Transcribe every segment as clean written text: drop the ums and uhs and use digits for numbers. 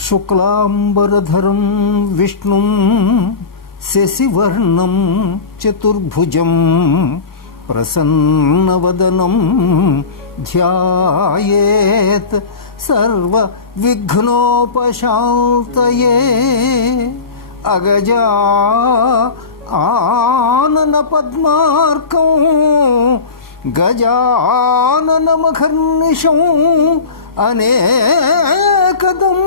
శుక్లాంబరధరం విష్ణుం శశివర్ణం చతుర్భుజం ప్రసన్నవదనం ధ్యాయేత్ సర్వ విఘ్నోపశాంతయే అగజా ఆనన పద్మార్కం గజాననమఖర్నిశం అనేకదం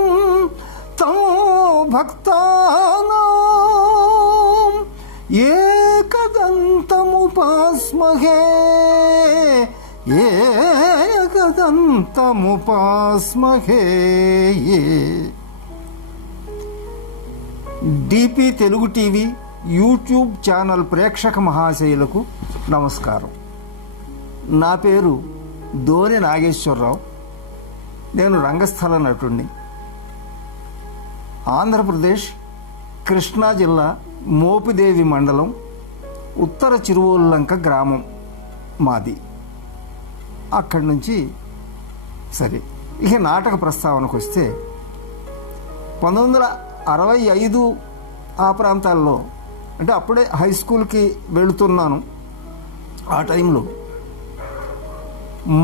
తం భక్తానాం ఏకదంతముపాస్మహే ఏకదంతముపాస్మహే. DP Telugu TV YouTube channel ప్రేక్షక మహాశయులకు నమస్కారం. నా పేరు దోని నాగేశ్వరరావు. నేను రంగస్థల నటుడిని. ఆంధ్రప్రదేశ్ కృష్ణా జిల్లా మోపిదేవి మండలం ఉత్తర చిరువోల్లంక గ్రామం మాది. అక్కడి నుంచి సరే ఇక నాటక ప్రస్తావనకు వస్తే 1965 ఆ ప్రాంతాల్లో, అంటే అప్పుడే హై స్కూల్కి వెళుతున్నాను. ఆ టైంలో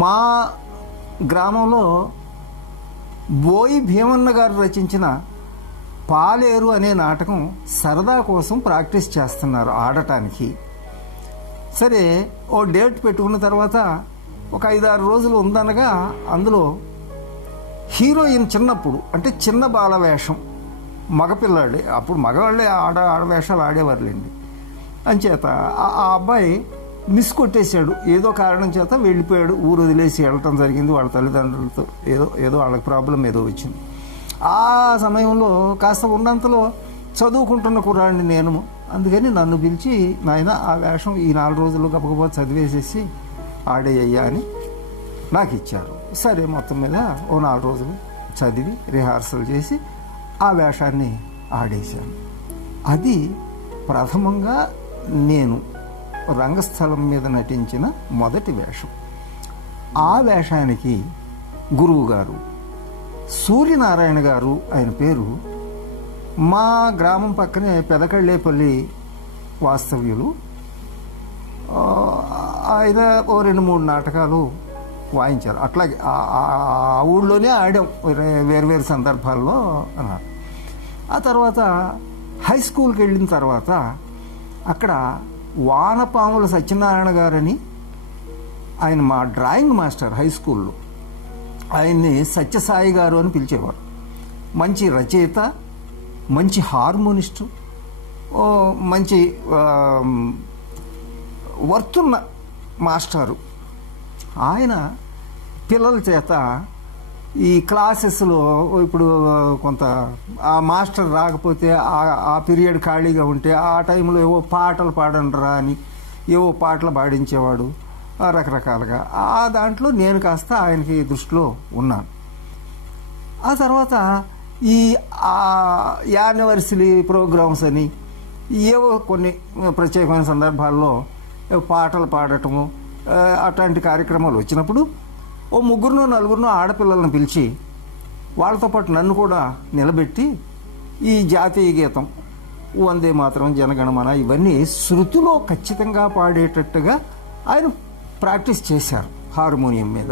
మా గ్రామంలో బోయి భీమన్న గారు రచించిన పాలేరు అనే నాటకం సరదా కోసం ప్రాక్టీస్ చేస్తున్నారు ఆడటానికి. సరే ఓ డేట్ పెట్టుకున్న తర్వాత ఒక 5-6 రోజులు ఉందనగా అందులో హీరోయిన్ చిన్నప్పుడు, అంటే చిన్న బాల వేషం, మగపిల్లాడే, అప్పుడు మగవాళ్ళే ఆడవేషాలు ఆడేవారులేండి. అంచేత ఆ అబ్బాయి మిస్ కొట్టేశాడు. ఏదో కారణం చేత వెళ్ళిపోయాడు, ఊరు వదిలేసి వెళ్ళటం జరిగింది. వాళ్ళ తల్లిదండ్రులతో ఏదో వాళ్ళకి ప్రాబ్లం ఏదో వచ్చింది. ఆ సమయంలో కాస్త ఉన్నంతలో చదువుకుంటున్న కుర్రాడిని నేను. అందుకని నన్ను పిలిచి, నాయన ఆ వేషం ఈ 4 రోజులు గబగబా చదివేసేసి ఆడేయ్యా అని నాకు ఇచ్చారు. సరే మొత్తం మీద ఓ 4 రోజులు చదివి రిహార్సల్ చేసి ఆ వేషాన్ని ఆడేశాను. అది ప్రథమంగా నేను రంగస్థలం మీద నటించిన మొదటి వేషం. ఆ వేషానికి గురువు గారు సూర్యనారాయణ గారు, ఆయన పేరు. మా గ్రామం పక్కనే పెదకళ్ళేపల్లి వాస్తవ్యులు. ఆయన ఓ 2-3 నాటకాలు వాయించారు. అట్లాగే ఆ ఊళ్ళోనే ఆడాం వేరు సందర్భాల్లో అన్నారు. ఆ తర్వాత హై స్కూల్కి వెళ్ళిన తర్వాత అక్కడ వానపాముల సత్యనారాయణ గారని, ఆయన మా డ్రాయింగ్ మాస్టర్ హై స్కూల్లో. ఆయన్ని సత్యసాయి గారు అని పిలిచేవారు. మంచి రచయిత, మంచి హార్మోనిస్టు, మంచి వర్తున్న మాస్టారు. ఆయన పిల్లల చేత ఈ క్లాసెస్లో ఇప్పుడు కొంత ఆ మాస్టర్ రాకపోతే ఆ పీరియడ్ ఖాళీగా ఉంటే ఆ టైంలో ఏవో పాటలు పాడండిరా అని ఏవో పాటలు పాడించేవాడు రకరకాలుగా. ఆ దాంట్లో నేను కాస్త ఆయనకి దృష్టిలో ఉన్నాను. ఆ తర్వాత ఈ యానివర్సరీ ప్రోగ్రామ్స్ అని ఏవో కొన్ని ప్రత్యేకమైన సందర్భాల్లో పాటలు పాడటము అట్లాంటి కార్యక్రమాలు వచ్చినప్పుడు ఓ 3-4 ఆడపిల్లలను పిలిచి వాళ్ళతో పాటు నన్ను కూడా నిలబెట్టి ఈ జాతీయ గీతం, వందే మాతరం, జనగణమన ఇవన్నీ శృతిలో ఖచ్చితంగా పాడేటట్టుగా ఆయన ప్రాక్టీస్ చేశారు హార్మోనియం మీద.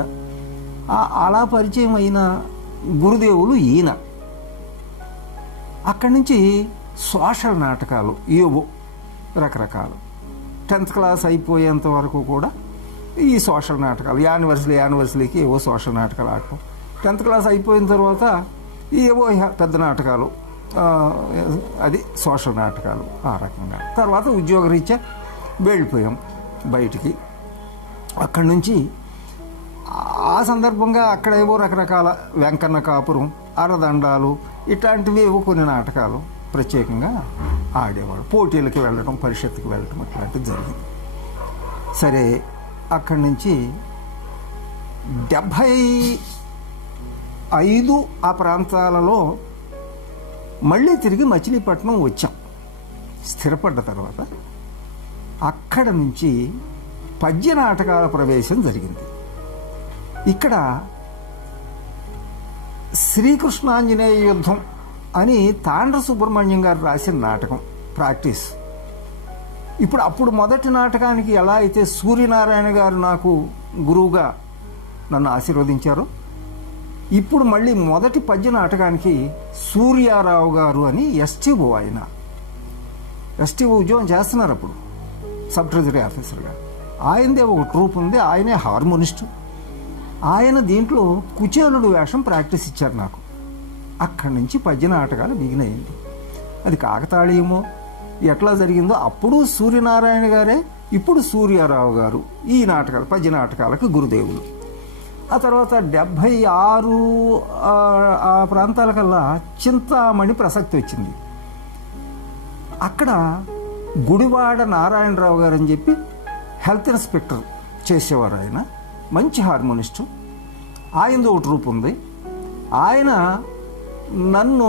అలా పరిచయం అయిన గురుదేవులు ఈయన. అక్కడి నుంచి సోషల్ నాటకాలు ఏవో రకరకాలు 10th క్లాస్ అయిపోయేంత వరకు కూడా ఈ సోషల్ నాటకాలు, యానివర్సరీకి ఏవో సోషల్ నాటకాలు ఆడటం. 10th క్లాస్ అయిపోయిన తర్వాత ఏవో పెద్ద నాటకాలు, అది సోషల్ నాటకాలు. ఆ రకంగా తర్వాత ఉద్యోగరీత్యా వెళ్ళిపోయాం బయటికి. అక్కడి నుంచి ఆ సందర్భంగా అక్కడ ఏవో రకరకాల వెంకన్న కాపురం, అరదండాలు ఇట్లాంటివి ఏవో కొన్ని నాటకాలు ప్రత్యేకంగా ఆడేవాడు. పోటీలకి వెళ్ళడం, పరిషత్తుకి వెళ్ళడం అట్లాంటివి జరిగింది. సరే అక్కడి నుంచి 75 ఆ ప్రాంతాలలో మళ్ళీ తిరిగి మచిలీపట్నం వచ్చాం. స్థిరపడ్డ తర్వాత అక్కడ నుంచి పద్య నాటకాల ప్రవేశం జరిగింది. ఇక్కడ శ్రీకృష్ణాంజనేయ యుద్ధం అని తాండ్ర సుబ్రహ్మణ్యం గారు రాసిన నాటకం ప్రాక్టీస్. అప్పుడు మొదటి నాటకానికి ఎలా అయితే సూర్యనారాయణ గారు నాకు గురువుగా నన్ను ఆశీర్వదించారో, ఇప్పుడు మళ్ళీ మొదటి పద్య నాటకానికి సూర్యారావు గారు అని ఎస్టీఓ, ఆయన ఎస్టీఓ ఉద్యోగం చేస్తున్నారు అప్పుడు, సబ్ ట్రెజరీ ఆఫీసర్గా. ఆయనదే ఒక ట్రూప్ ఉంది, ఆయనే హార్మోనిస్టు. ఆయన దీంట్లో కుచేలుడు వేషం ప్రాక్టీస్ ఇచ్చారు నాకు. అక్కడి నుంచి పద్య నాటకాలు బిగినయింది. అది కాకతాళీయమో ఎట్లా జరిగిందో, అప్పుడు సూర్యనారాయణ గారే, ఇప్పుడు సూర్యారావు గారు ఈ నాటకాలు పద్య నాటకాలకు గురుదేవులు. ఆ తర్వాత 76 ఆ ప్రాంతాలకల్లా చింతామణి ప్రసక్తి వచ్చింది. అక్కడ గుడివాడ నారాయణరావు గారు అని చెప్పి హెల్త్ ఇన్స్పెక్టర్ చేసేవారు. ఆయన మంచి హార్మోనిస్టు. ఆయనది ఒక ట్రూప్ ఉంది. ఆయన నన్ను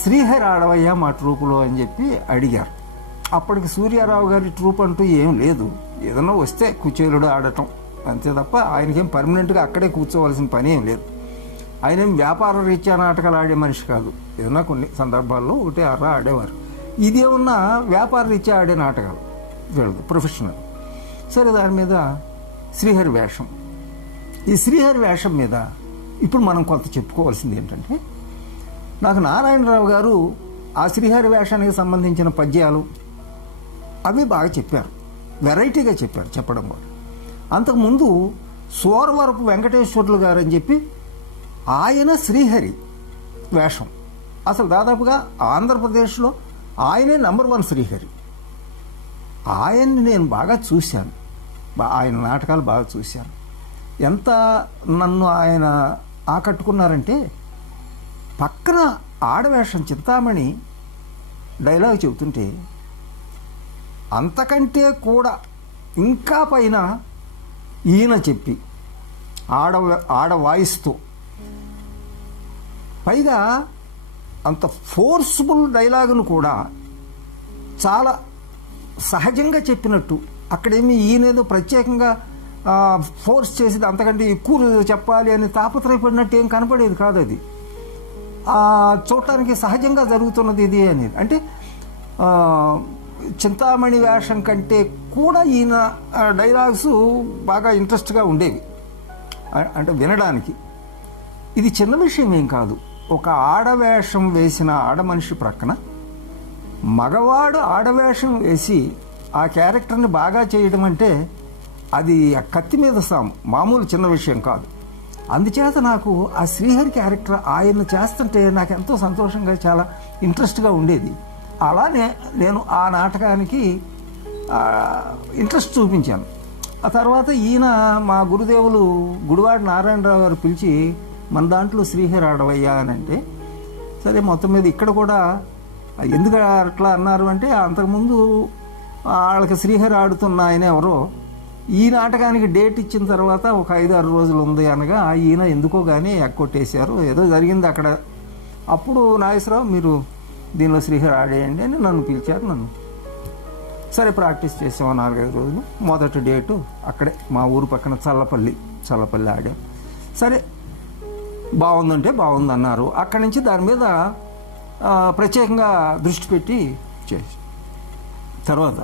శ్రీహరి ఆడవయ్యా మా ట్రూపులో అని చెప్పి అడిగారు. అప్పటికి సూర్యారావు గారి ట్రూప్ అంటూ ఏం లేదు, ఏదన్నా వస్తే కుచేలుడు ఆడటం అంతే తప్ప ఆయనకేం పర్మనెంట్గా అక్కడే కూర్చోవలసిన పని ఏం లేదు. ఆయన ఏం వ్యాపార రీత్యా నాటకాలు ఆడే మనిషి కాదు. ఏదన్నా కొన్ని సందర్భాల్లో ఒకటే అర్రా ఆడేవారు. ఇదేమన్నా వ్యాపార రీత్యా ఆడే నాటకాలు వీళ్ళది ప్రొఫెషనల్. సరే, దాని మీద శ్రీహరి వేషం. ఈ శ్రీహరి వేషం మీద ఇప్పుడు మనం కొంత చెప్పుకోవాల్సింది ఏంటంటే, నాకు నారాయణరావు గారు ఆ శ్రీహరి వేషానికి సంబంధించిన పద్యాలు అవి బాగా చెప్పారు, వెరైటీగా చెప్పారు చెప్పడం కూడా. అంతకుముందు సోరవరపు వెంకటేశ్వర్లు గారు అని చెప్పి ఆయన శ్రీహరి వేషం, అసలు దాదాపుగా ఆంధ్రప్రదేశ్లో ఆయనే #1 శ్రీహరి. ఆయన్ని నేను బాగా చూశాను, ఆయన నాటకాలు బాగా చూశాను. ఎంత నన్ను ఆయన ఆకట్టుకున్నారంటే, పక్కన ఆడవేషం చింతామణి డైలాగ్ చెబుతుంటే అంతకంటే కూడా ఇంకా పైన ఈయన చెప్పి ఆడ వాయిస్తో, పైగా అంత ఫోర్స్ఫుల్ డైలాగును కూడా చాలా సహజంగా చెప్పినట్టు. అక్కడేమి ఈయనేదో ప్రత్యేకంగా ఫోర్స్ చేసేది, అంతకంటే ఎక్కువ చెప్పాలి అని తాపత్రయపడినట్టు ఏం కనపడేది కాదు. అది చూడటానికి సహజంగా జరుగుతున్నది ఇది అనేది. అంటే చింతామణి వేషం కంటే కూడా ఈయన డైలాగ్స్ బాగా ఇంట్రెస్ట్గా ఉండేవి, అంటే వినడానికి. ఇది చిన్న విషయం ఏం కాదు. ఒక ఆడవేషం వేసిన ఆడమనిషి ప్రక్కన మగవాడు ఆడవేషం వేసి ఆ క్యారెక్టర్ని బాగా చేయడం అంటే అది కత్తి మీద సాము, మామూలు చిన్న విషయం కాదు. అందుచేత నాకు ఆ శ్రీహరి క్యారెక్టర్ ఆయన చేస్తుంటే నాకు ఎంతో సంతోషంగా, చాలా ఇంట్రెస్ట్గా ఉండేది. అలానే నేను ఆ నాటకానికి ఇంట్రెస్ట్ చూపించాను. ఆ తర్వాత ఈయన మా గురుదేవులు గుడివాడ నారాయణరావు గారు పిలిచి, మన దాంట్లో శ్రీహరి ఆడవయ్యా అని అంటే, సరే మొత్తం మీద ఇక్కడ కూడా ఎందుకు అట్లా అన్నారు అంటే, అంతకుముందు వాళ్ళకి శ్రీహరి ఆడుతున్న ఆయన ఎవరో ఈ నాటకానికి డేట్ ఇచ్చిన తర్వాత ఒక 5-6 రోజులు ఉంది అనగా ఈయన ఎందుకో కానీ ఎక్కొట్టేశారు, ఏదో జరిగింది అక్కడ. అప్పుడు నాగేశ్వరరావు మీరు దీనిలో శ్రీహరి ఆడేయండి అని నన్ను పిలిచారు. నన్ను సరే ప్రాక్టీస్ చేసాము 4-5 రోజులు. మొదటి డేటు అక్కడే మా ఊరు పక్కన చల్లపల్లి ఆడాం. సరే బాగుందంటే బాగుందన్నారు. అక్కడి నుంచి దాని మీద ప్రత్యేకంగా దృష్టి పెట్టి చేసి, తర్వాత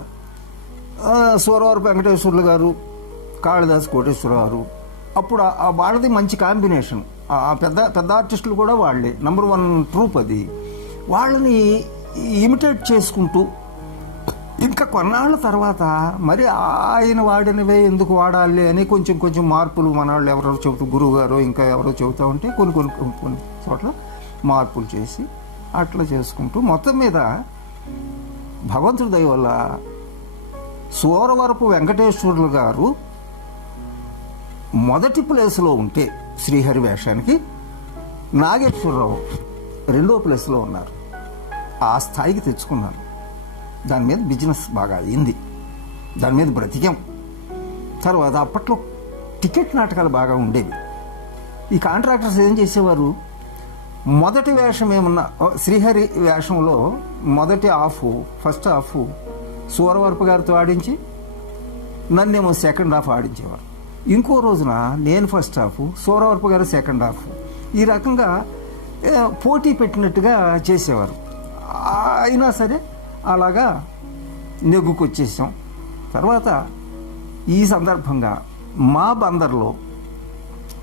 సూరవరపు వెంకటేశ్వర్లు గారు, కాళిదాస్ కోటేశ్వరరావు గారు, అప్పుడు వాళ్ళది మంచి కాంబినేషన్. పెద్ద ఆర్టిస్టులు కూడా వాళ్ళే, #1 ట్రూప్ అది. వాళ్ళని ఇమిటేట్ చేసుకుంటూ ఇంకా కొన్నాళ్ళ తర్వాత మరి ఆయన వాడినవే ఎందుకు వాడాలి అని కొంచెం మార్పులు మన వాళ్ళు ఎవరెవరు చెబుతూ, గురువు గారు ఇంకా ఎవరో చెబుతూ ఉంటే కొన్ని చోట్ల మార్పులు చేసి అట్లా చేసుకుంటూ మొత్తం మీద భగవంతుడి దయ వల్ల సూరవరపు వెంకటేశ్వర్లు గారు మొదటి ప్లేస్లో ఉంటే శ్రీహరి వేషానికి, నాగేశ్వరరావు 2వ ప్లేస్లో ఉన్నారు. ఆ స్థాయికి తెచ్చుకున్నాను. దాని మీద బిజినెస్ బాగా అయింది, దాని మీద బ్రతికాం. తర్వాత అప్పట్లో టికెట్ నాటకాలు బాగా ఉండేవి. ఈ కాంట్రాక్టర్స్ ఏం చేసేవారు, మొదటి వేషం ఏమన్నా శ్రీహరి వేషంలో మొదటి ఫస్ట్ హాఫ్ సూరవరపు గారితో ఆడించి నన్నేమో సెకండ్ హాఫ్ ఆడించేవారు. ఇంకో రోజున నేను ఫస్ట్ హాఫ్, సూరవరపు గారు సెకండ్ హాఫ్. ఈ రకంగా పోటీ పెట్టినట్టుగా చేసేవారు. అయినా సరే అలాగా నెగ్గుకొచ్చేసాం. తర్వాత ఈ సందర్భంగా మా బందర్లో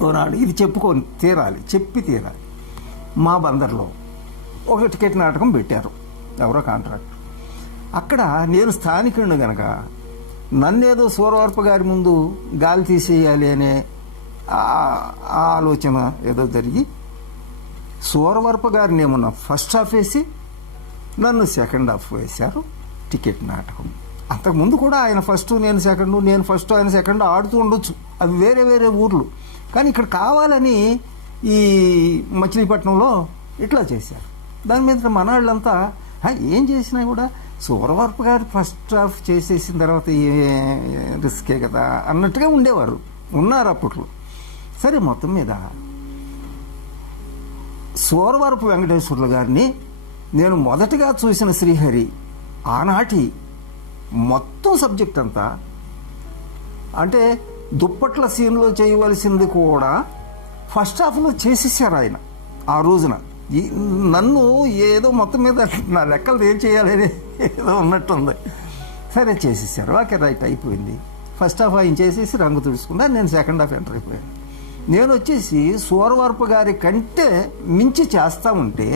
ఓనాడు ఇది చెప్పి తీరాలి. మా బందర్లో ఒక టికెట్ నాటకం పెట్టారు ఎవరో కాంట్రాక్ట్. అక్కడ నేను స్థానికుడిని కనుక నన్నేదో సూరవర్ప గారి ముందు గాలి తీసేయాలి అనే ఆలోచన ఏదో జరిగి సూరవర్ప గారిని ఏమన్నా ఫస్ట్ హాఫ్ వేసి నన్ను సెకండ్ హాఫ్ వేశారు టికెట్ నాటకం. అంతకుముందు కూడా ఆయన ఫస్ట్ నేను సెకండ్, నేను ఫస్ట్ ఆయన సెకండ్ ఆడుతూ ఉండొచ్చు, అవి వేరే వేరే ఊర్లు. కానీ ఇక్కడ కావాలని ఈ మచిలీపట్నంలో ఇట్లా చేశారు. దాని మీద మన వాళ్ళంతా ఏం చేసినా కూడా సూరవర్ప గారు ఫస్ట్ హాఫ్ చేసేసిన తర్వాత రిస్కే కదా అన్నట్టుగా ఉన్నారు అప్పట్లో. సరే, మొత్తం మీద సూరవరపు వెంకటేశ్వర్లు గారిని నేను మొదటగా చూసిన శ్రీహరి ఆనాటి మొత్తం సబ్జెక్ట్ అంతా, అంటే దుప్పట్ల సీన్లో చేయవలసింది కూడా ఫస్ట్ హాఫ్లో చేసేసారు ఆయన. ఆ రోజున నన్ను ఏదో మొత్తం మీద నా లెక్కలు ఏం చేయాలని ఏదో ఉన్నట్టుంది. సరే చేసేసారు, ఓకే రైట్ అయిపోయింది. ఫస్ట్ హాఫ్ ఆయన చేసేసి రంగు తుడుచుకున్నా, నేను సెకండ్ హాఫ్ ఎంటర్ అయిపోయాను. నేను వచ్చేసి సూరవర్ప గారి కంటే మించి చేస్తా ఉంటే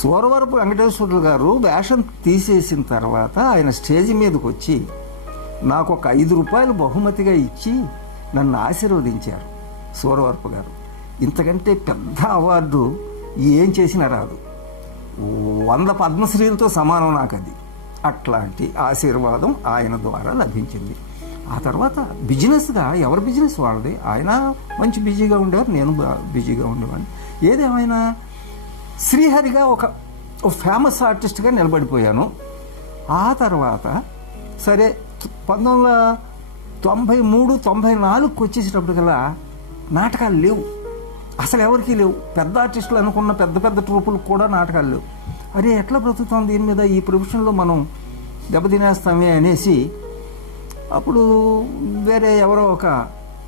సూరవరపు వెంకటేశ్వర్లు గారు వేషం తీసేసిన తర్వాత ఆయన స్టేజ్ మీదకి వచ్చి నాకు ఒక 5 రూపాయలు బహుమతిగా ఇచ్చి నన్ను ఆశీర్వదించారు సూరవరపు గారు. ఇంతకంటే పెద్ద అవార్డు ఏం చేసినా రాదు, 100 పద్మశ్రీలతో సమానం నాకు అది. అట్లాంటి ఆశీర్వాదం ఆయన ద్వారా లభించింది. ఆ తర్వాత బిజినెస్గా ఎవరి బిజినెస్ వాళ్ళది. ఆయన మంచి బిజీగా ఉండేవారు, నేను బిజీగా ఉండేవాడిని. ఏదేమైనా శ్రీహరిగా ఒక ఫేమస్ ఆర్టిస్ట్గా నిలబడిపోయాను. ఆ తర్వాత సరే 1993-94 వచ్చేసేటప్పటికల్లా నాటకాలు లేవు, అసలు ఎవరికీ లేవు. పెద్ద ఆర్టిస్టులు అనుకున్న పెద్ద పెద్ద ట్రూపులకు కూడా నాటకాలు లేవు. అరే ఎట్లా బ్రతుకుతాం దీని మీద, ఈ ప్రొఫెషన్లో మనం దెబ్బతినేస్తామే అనేసి అప్పుడు వేరే ఎవరో ఒక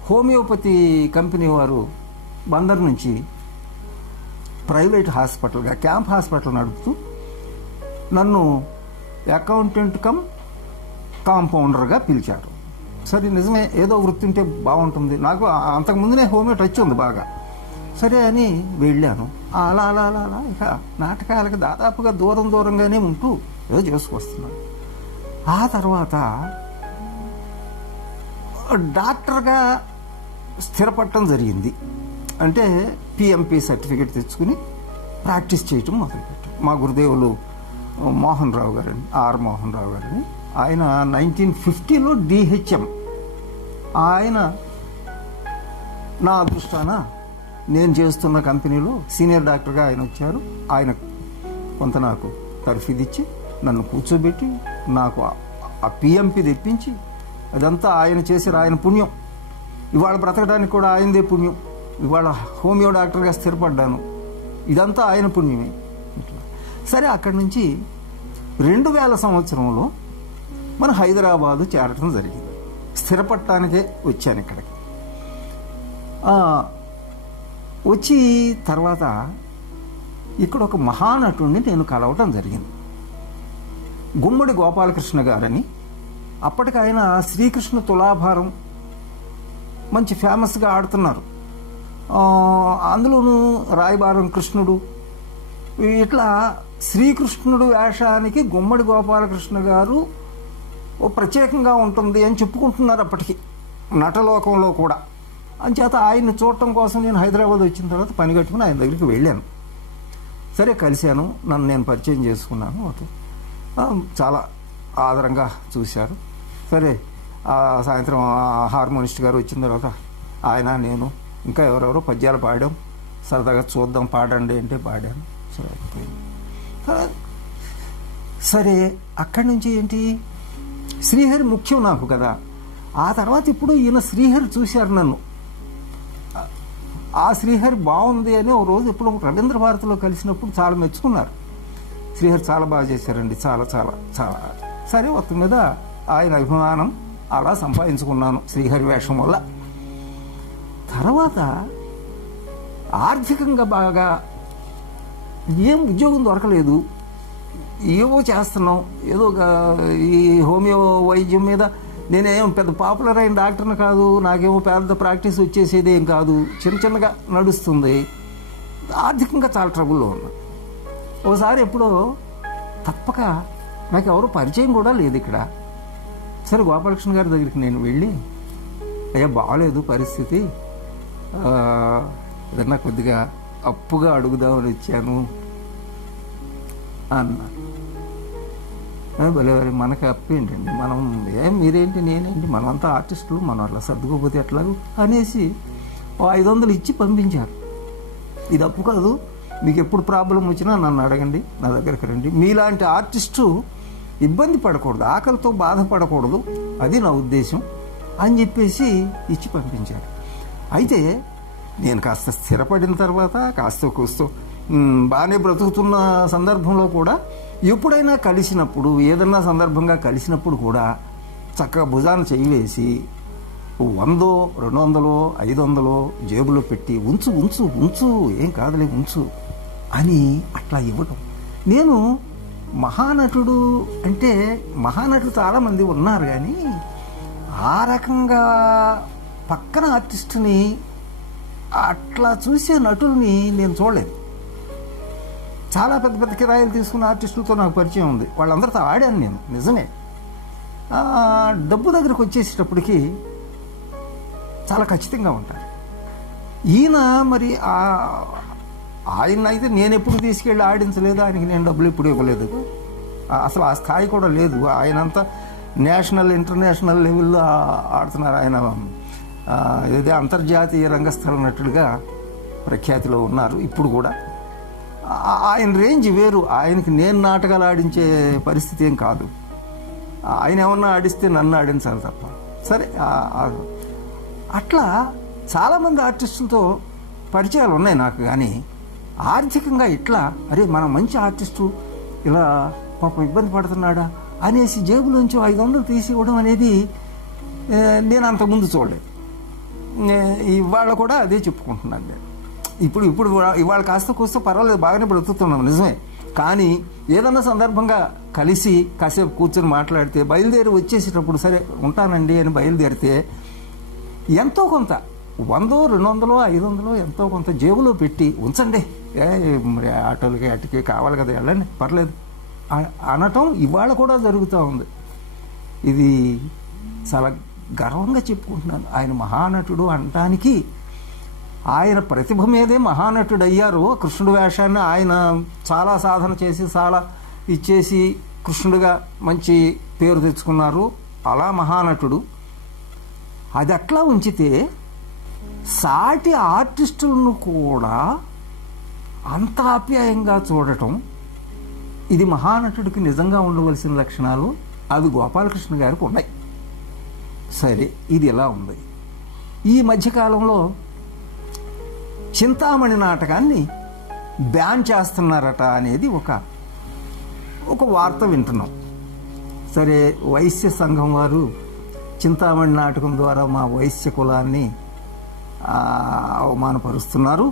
హోమియోపతి కంపెనీ వారు బందర్ నుంచి ప్రైవేట్ హాస్పిటల్గా క్యాంప్ హాస్పిటల్ నడుపుతూ నన్ను అకౌంటెంట్ కమ్ కాంపౌండర్గా పిలిచారు. సరే నిజమే, ఏదో వృత్తి ఉంటే బాగుంటుంది, నాకు అంతకుముందునే హోమియో టచ్ ఉంది బాగా. సరే అని వెళ్ళాను. అలా అలా అలా అలా ఇక నాటకాలకి దాదాపుగా దూరంగానే ఉంటూ ఏదో చేసుకొస్తున్నాను. ఆ తర్వాత డాక్టర్గా స్థిరపడటం జరిగింది. అంటే పిఎంపి సర్టిఫికేట్ తెచ్చుకుని ప్రాక్టీస్ చేయటం మొదలుపెట్టాం. మా గురుదేవులు మోహన్ రావు గారని, ఆర్ మోహన్ రావు గారని, ఆయన 1950లో డిహెచ్ఎం. ఆయన నా అదృష్టాన నేను చేస్తున్న కంపెనీలో సీనియర్ డాక్టర్గా ఆయన వచ్చారు. ఆయన కొంత నాకు తర్ఫీదిచ్చి నన్ను కూర్చోబెట్టి నాకు ఆ పిఎంపి తెప్పించి, అదంతా ఆయన చేశారు, ఆయన పుణ్యం. ఇవాళ బ్రతకడానికి కూడా ఆయనదే పుణ్యం. ఇవాళ హోమియో డాక్టర్గా స్థిరపడ్డాను, ఇదంతా ఆయన పుణ్యమే. సరే, అక్కడి నుంచి 2000 సంవత్సరంలో మన హైదరాబాదు చేరటం జరిగింది. స్థిరపడటానికే వచ్చాను ఇక్కడికి. వచ్చి తర్వాత ఇక్కడ ఒక మహానటుడిని నేను కలవటం జరిగింది, గుమ్మడి గోపాలకృష్ణ గారని. అప్పటికి ఆయన శ్రీకృష్ణ తులాభారం మంచి ఫేమస్గా ఆడుతున్నారు. అందులోనూ రాయబారం కృష్ణుడు, ఇట్లా శ్రీకృష్ణుడు వేషానికి గుమ్మడి గోపాలకృష్ణ గారు ఓ ప్రత్యేకంగా ఉంటుంది అని చెప్పుకుంటున్నారు అప్పటికి నటలోకంలో కూడా. అంచేత ఆయన్ని చూడటం కోసం నేను హైదరాబాద్ వచ్చిన తర్వాత పని కట్టుకుని ఆయన దగ్గరికి వెళ్ళాను. సరే కలిశాను, నన్ను నేను పరిచయం చేసుకున్నాను. అటు చాలా ఆదరంగా చూశారు. సరే సాయంత్రం హార్మోనిస్ట్ గారు వచ్చిన తర్వాత ఆయన, నేను ఇంకా ఎవరెవరో పద్యాలు పాడాం. సరదాగా చూద్దాం పాడండి అంటే పాడాను. సరే అయిపోయింది. సరే అక్కడి నుంచి ఏంటి, శ్రీహరి ముఖ్యం నాకు కదా. ఆ తర్వాత ఇప్పుడు ఈయన శ్రీహరి చూశారు నన్ను. ఆ శ్రీహరి బాగుంది అని ఓ రోజు ఇప్పుడు రవీంద్ర భారతిలో కలిసినప్పుడు చాలా మెచ్చుకున్నారు. శ్రీహరి చాలా బాగా చేశారండి, చాలా చాలా చాలా. సరే మొత్తం మీద ఆయన అభిమానం అలా సంపాదించుకున్నాను శ్రీహరి వేషం వల్ల. తర్వాత ఆర్థికంగా బాగా ఏం ఉద్యోగం దొరకలేదు, ఏవో చేస్తున్నాం, ఏదో ఈ హోమియో వైద్యం మీద నేనేం పెద్ద పాపులర్ అయిన డాక్టర్ని కాదు, నాకేమో పెద్ద ప్రాక్టీస్ వచ్చేసేది ఏం కాదు, చిన్న చిన్నగా నడుస్తుంది, ఆర్థికంగా చాలా ట్రబుల్లో ఉన్నా. ఓసారి ఎప్పుడో తప్పక నాకు ఎవరు పరిచయం కూడా లేదు ఇక్కడ. సరే గోపాలకృష్ణ గారి దగ్గరికి నేను వెళ్ళి, అయ్యా బాగలేదు పరిస్థితి, ఏదన్నా కొద్దిగా అప్పుగా అడుగుదామని వచ్చాను అన్నా. భలే మనకి అప్పు ఏంటండి, మనం మీరేంటి నేనేంటి, మనమంతా ఆర్టిస్టులు, మనం అట్లా సర్దుకోపోతే ఎట్లాగూ అనేసి 500 ఇచ్చి పంపించారు. ఇది అప్పు కాదు, మీకు ఎప్పుడు ప్రాబ్లం వచ్చినా నన్ను అడగండి, నా దగ్గరికి రండి, మీలాంటి ఆర్టిస్టు ఇబ్బంది పడకూడదు, ఆకలితో బాధపడకూడదు, అది నా ఉద్దేశం అని చెప్పేసి ఇచ్చి పంపించారు. అయితే నేను కాస్త స్థిరపడిన తర్వాత కాస్త కూస్తో బాగానే బ్రతుకుతున్న సందర్భంలో కూడా ఎప్పుడైనా కలిసినప్పుడు, ఏదన్నా సందర్భంగా కలిసినప్పుడు కూడా చక్కగా భుజాన చెయ్యి వేసి 100, 200, 500 జేబులో పెట్టి ఉంచు ఉంచు ఉంచు, ఏం కాదులే ఉంచు అని అట్లా ఇవ్వటం. నేను మహానటుడు అంటే, మహానటుడు చాలామంది ఉన్నారు కానీ ఆ రకంగా పక్కన ఆర్టిస్టుని అట్లా చూసే నటుల్ని నేను చూడలేదు. చాలా పెద్ద పెద్ద కిరాయిలు తీసుకున్న ఆర్టిస్టులతో నాకు పరిచయం ఉంది, వాళ్ళందరితో ఆడాను నేను, నిజమే. డబ్బు దగ్గరకు వచ్చేసేటప్పటికి చాలా ఖచ్చితంగా ఉంటారు. ఈయన మరి ఆయన అయితే నేను ఎప్పుడు తీసుకెళ్ళి ఆడించలేదు, ఆయనకి నేను డబ్బులు ఎప్పుడు ఇవ్వలేదు, అసలు ఆ స్థాయి కూడా లేదు. ఆయనంతా నేషనల్ ఇంటర్నేషనల్ లెవెల్లో ఆడుతున్నారు. ఆయన ఏదో అంతర్జాతీయ రంగస్థల నటుడిగా ప్రఖ్యాతిలో ఉన్నారు ఇప్పుడు కూడా. ఆయన రేంజ్ వేరు, ఆయనకి నేను నాటకాలు ఆడించే పరిస్థితి ఏం కాదు. ఆయన ఏమన్నా ఆడిస్తే నన్ను ఆడించాలి తప్ప. సరే, అట్లా చాలామంది ఆర్టిస్టులతో పరిచయాలు ఉన్నాయి నాకు. కానీ ఆర్థికంగా ఇట్లా, అరే మన మంచి ఆర్టిస్టు ఇలా పాపం ఇబ్బంది పడుతున్నాడా అనేసి జేబులోంచి 500 తీసి ఇవ్వడం అనేది నేను అంతకుముందు చూడలేదు. ఇవాళ కూడా అదే చెప్పుకుంటున్నాను నేను. ఇప్పుడు ఇవాళ కాస్త కూస్త పర్వాలేదు, బాగానే బ్రతుకుతున్నాం నిజమే. కానీ ఏదన్నా సందర్భంగా కలిసి కాసేపు కూర్చొని మాట్లాడితే, బయలుదేరి వచ్చేసేటప్పుడు సరే ఉంటానండి అని బయలుదేరితే ఎంతో కొంత 100, 200, 500 ఎంతో కొంత జేబులో పెట్టి ఉంచండి, మరి ఆటోలకి అటుకి కావాలి కదా, వెళ్ళండి పర్లేదు అనటం ఇవాళ కూడా జరుగుతూ ఉంది. ఇది చాలా గర్వంగా చెప్పుకుంటున్నాను. ఆయన మహానటుడు అనటానికి, ఆయన ప్రతిభ మీదే మహానటుడు అయ్యారు. కృష్ణుడు వేషాన్ని ఆయన చాలా సాధన చేసి చాలా ఇచ్చేసి కృష్ణుడిగా మంచి పేరు తెచ్చుకున్నారు, అలా మహానటుడు. అది అట్లా ఉంచితే సాటి ఆర్టిస్టులను కూడా అంత ఆప్యాయంగా చూడటం, ఇది మహానటుడికి నిజంగా ఉండవలసిన లక్షణాలు. అవి గోపాలకృష్ణ గారికి ఉన్నాయి. సరే, ఇది ఎలా ఉంది. ఈ మధ్యకాలంలో చింతామణి నాటకాన్ని బ్యాన్ చేస్తున్నారట అనేది ఒక వార్త వింటున్నాం. సరే, వైశ్య సంఘం వారు చింతామణి నాటకం ద్వారా మా వైశ్య కులాన్ని అవమానపరుస్తున్నారు,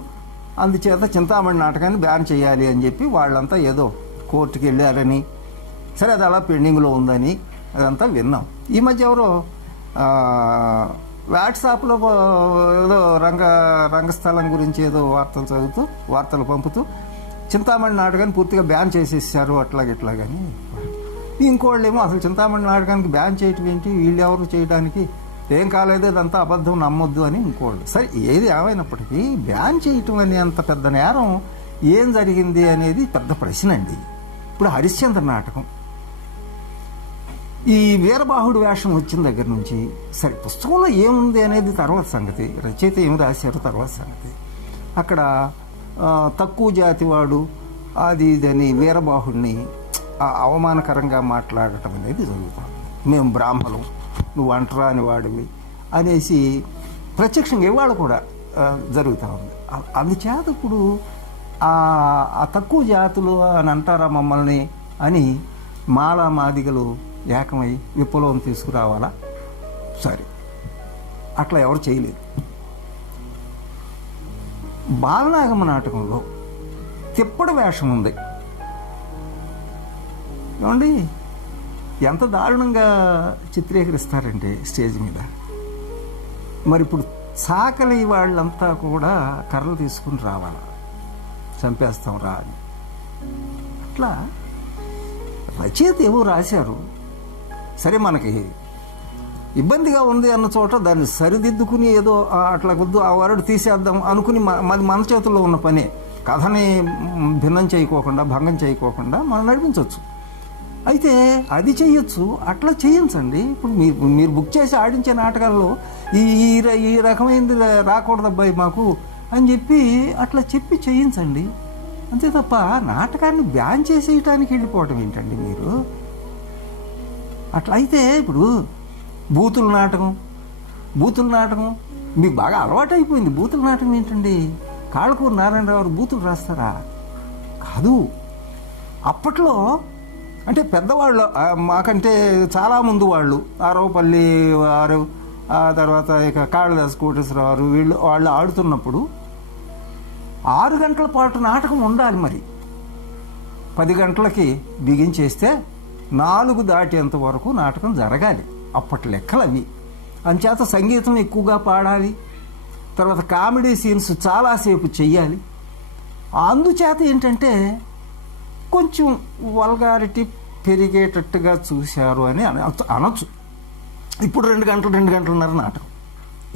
అందుచేత చింతామణి నాటకాన్ని బ్యాన్ చేయాలి అని చెప్పి వాళ్ళంతా ఏదో కోర్టుకి వెళ్ళారని, సరే అది అలా పెండింగ్లో ఉందని అదంతా విన్నాం. ఈ మధ్య ఎవరో వాట్సాప్లో ఏదో రంగస్థలం గురించి ఏదో వార్తలు పంపుతూ చింతామణి నాటకాన్ని పూర్తిగా బ్యాన్ చేసేసారు అట్లాగని. ఇంకోళ్ళేమో అసలు చింతామణి నాటకానికి బ్యాన్ చేయటం ఏంటి, వీళ్ళెవరు చేయడానికి, ఏం కాలేదు, అదంతా అబద్ధం, నమ్మొద్దు అని ఇంకోళ్ళు. సరే, ఏది ఏమైనప్పటికీ బ్యాన్ చేయటం అనే అంత పెద్ద నేరం ఏం జరిగింది అనేది పెద్ద ప్రశ్న అండి. ఇప్పుడు హరిశ్చంద్ర నాటకం, ఈ వీరబాహుడు వేషం వచ్చిన దగ్గర నుంచి, సరే పుస్తకంలో ఏముంది అనేది తర్వాత సంగతి, రచయిత ఏం రాశారు తర్వాత సంగతి. అక్కడ తక్కువ జాతివాడు అది ఇదని వీరబాహుడిని అవమానకరంగా మాట్లాడటం అనేది జరుగుతుంది. మేము బ్రాహ్మణులు, నువ్వు అంటరాని వాడివి అనేసి ప్రత్యక్షంగా ఇవాళ కూడా జరుగుతూ ఉంది. అందుచేత ఇప్పుడు ఆ తక్కువ జాతులు అని అంటారా మమ్మల్ని అని మాలా మాదిగలు ఏకమై విప్లవం తీసుకురావాలా? సరే, అట్లా ఎవరు చేయలేదు. బాలనాగమ్మ నాటకంలో తిప్పడు వేషం ఉంది. ఏమండి ఎంత దారుణంగా చిత్రీకరిస్తారంటే స్టేజ్ మీద. మరి ఇప్పుడు చాకలి వాళ్ళంతా కూడా కర్రలు తీసుకుని రావాలి, చంపేస్తాం రా అని. అట్లా రచయిత ఏవో రాశారు, సరే మనకి ఇబ్బందిగా ఉంది అన్న చోట దాన్ని సరిదిద్దుకుని ఏదో అట్లా కొద్దు ఆ వరడు తీసేద్దాం అనుకుని మన చేతుల్లో ఉన్న పనే. కథని భిన్నం చేయకోకుండా, భంగం చేయకోకుండా మనం నడిపించవచ్చు. అయితే అది చెయ్యొచ్చు, అట్లా చేయించండి. ఇప్పుడు మీరు బుక్ చేసి ఆడించే నాటకాల్లో ఈ రకమైనది రాకూడదు అబ్బాయి మాకు అని చెప్పి అట్లా చెప్పి చేయించండి. అంతే తప్ప నాటకాన్ని బ్యాన్ చేసేయటానికి వెళ్ళిపోవటం ఏంటండి మీరు? అట్లా అయితే ఇప్పుడు బూతుల నాటకం మీకు బాగా అలవాటు అయిపోయింది. బూతుల నాటకం ఏంటండి? కాళ్ళకూరు నారాయణరావు బూతులు రాస్తారా? కాదు. అప్పట్లో అంటే పెద్దవాళ్ళు, మాకంటే చాలా ముందు వాళ్ళు, ఆరవపల్లి వారు, ఆ తర్వాత ఇక కాళిదాస్ కోటేశ్వరరావు వాళ్ళు ఆడుతున్నప్పుడు 6 గంటల పాటు నాటకం ఉండాలి. మరి 10 గంటలకి బిగించేస్తే 4 దాటేంత వరకు నాటకం జరగాలి. అప్పటి లెక్కలు అవి. అంచేత సంగీతం ఎక్కువగా పాడాలి, తర్వాత కామెడీ సీన్స్ చాలాసేపు చెయ్యాలి. అందుచేత ఏంటంటే కొంచెం వల్గారిటీ పెరిగేటట్టుగా చూశారు అని అనొచ్చు. ఇప్పుడు 2 గంటలున్నర నాటకం.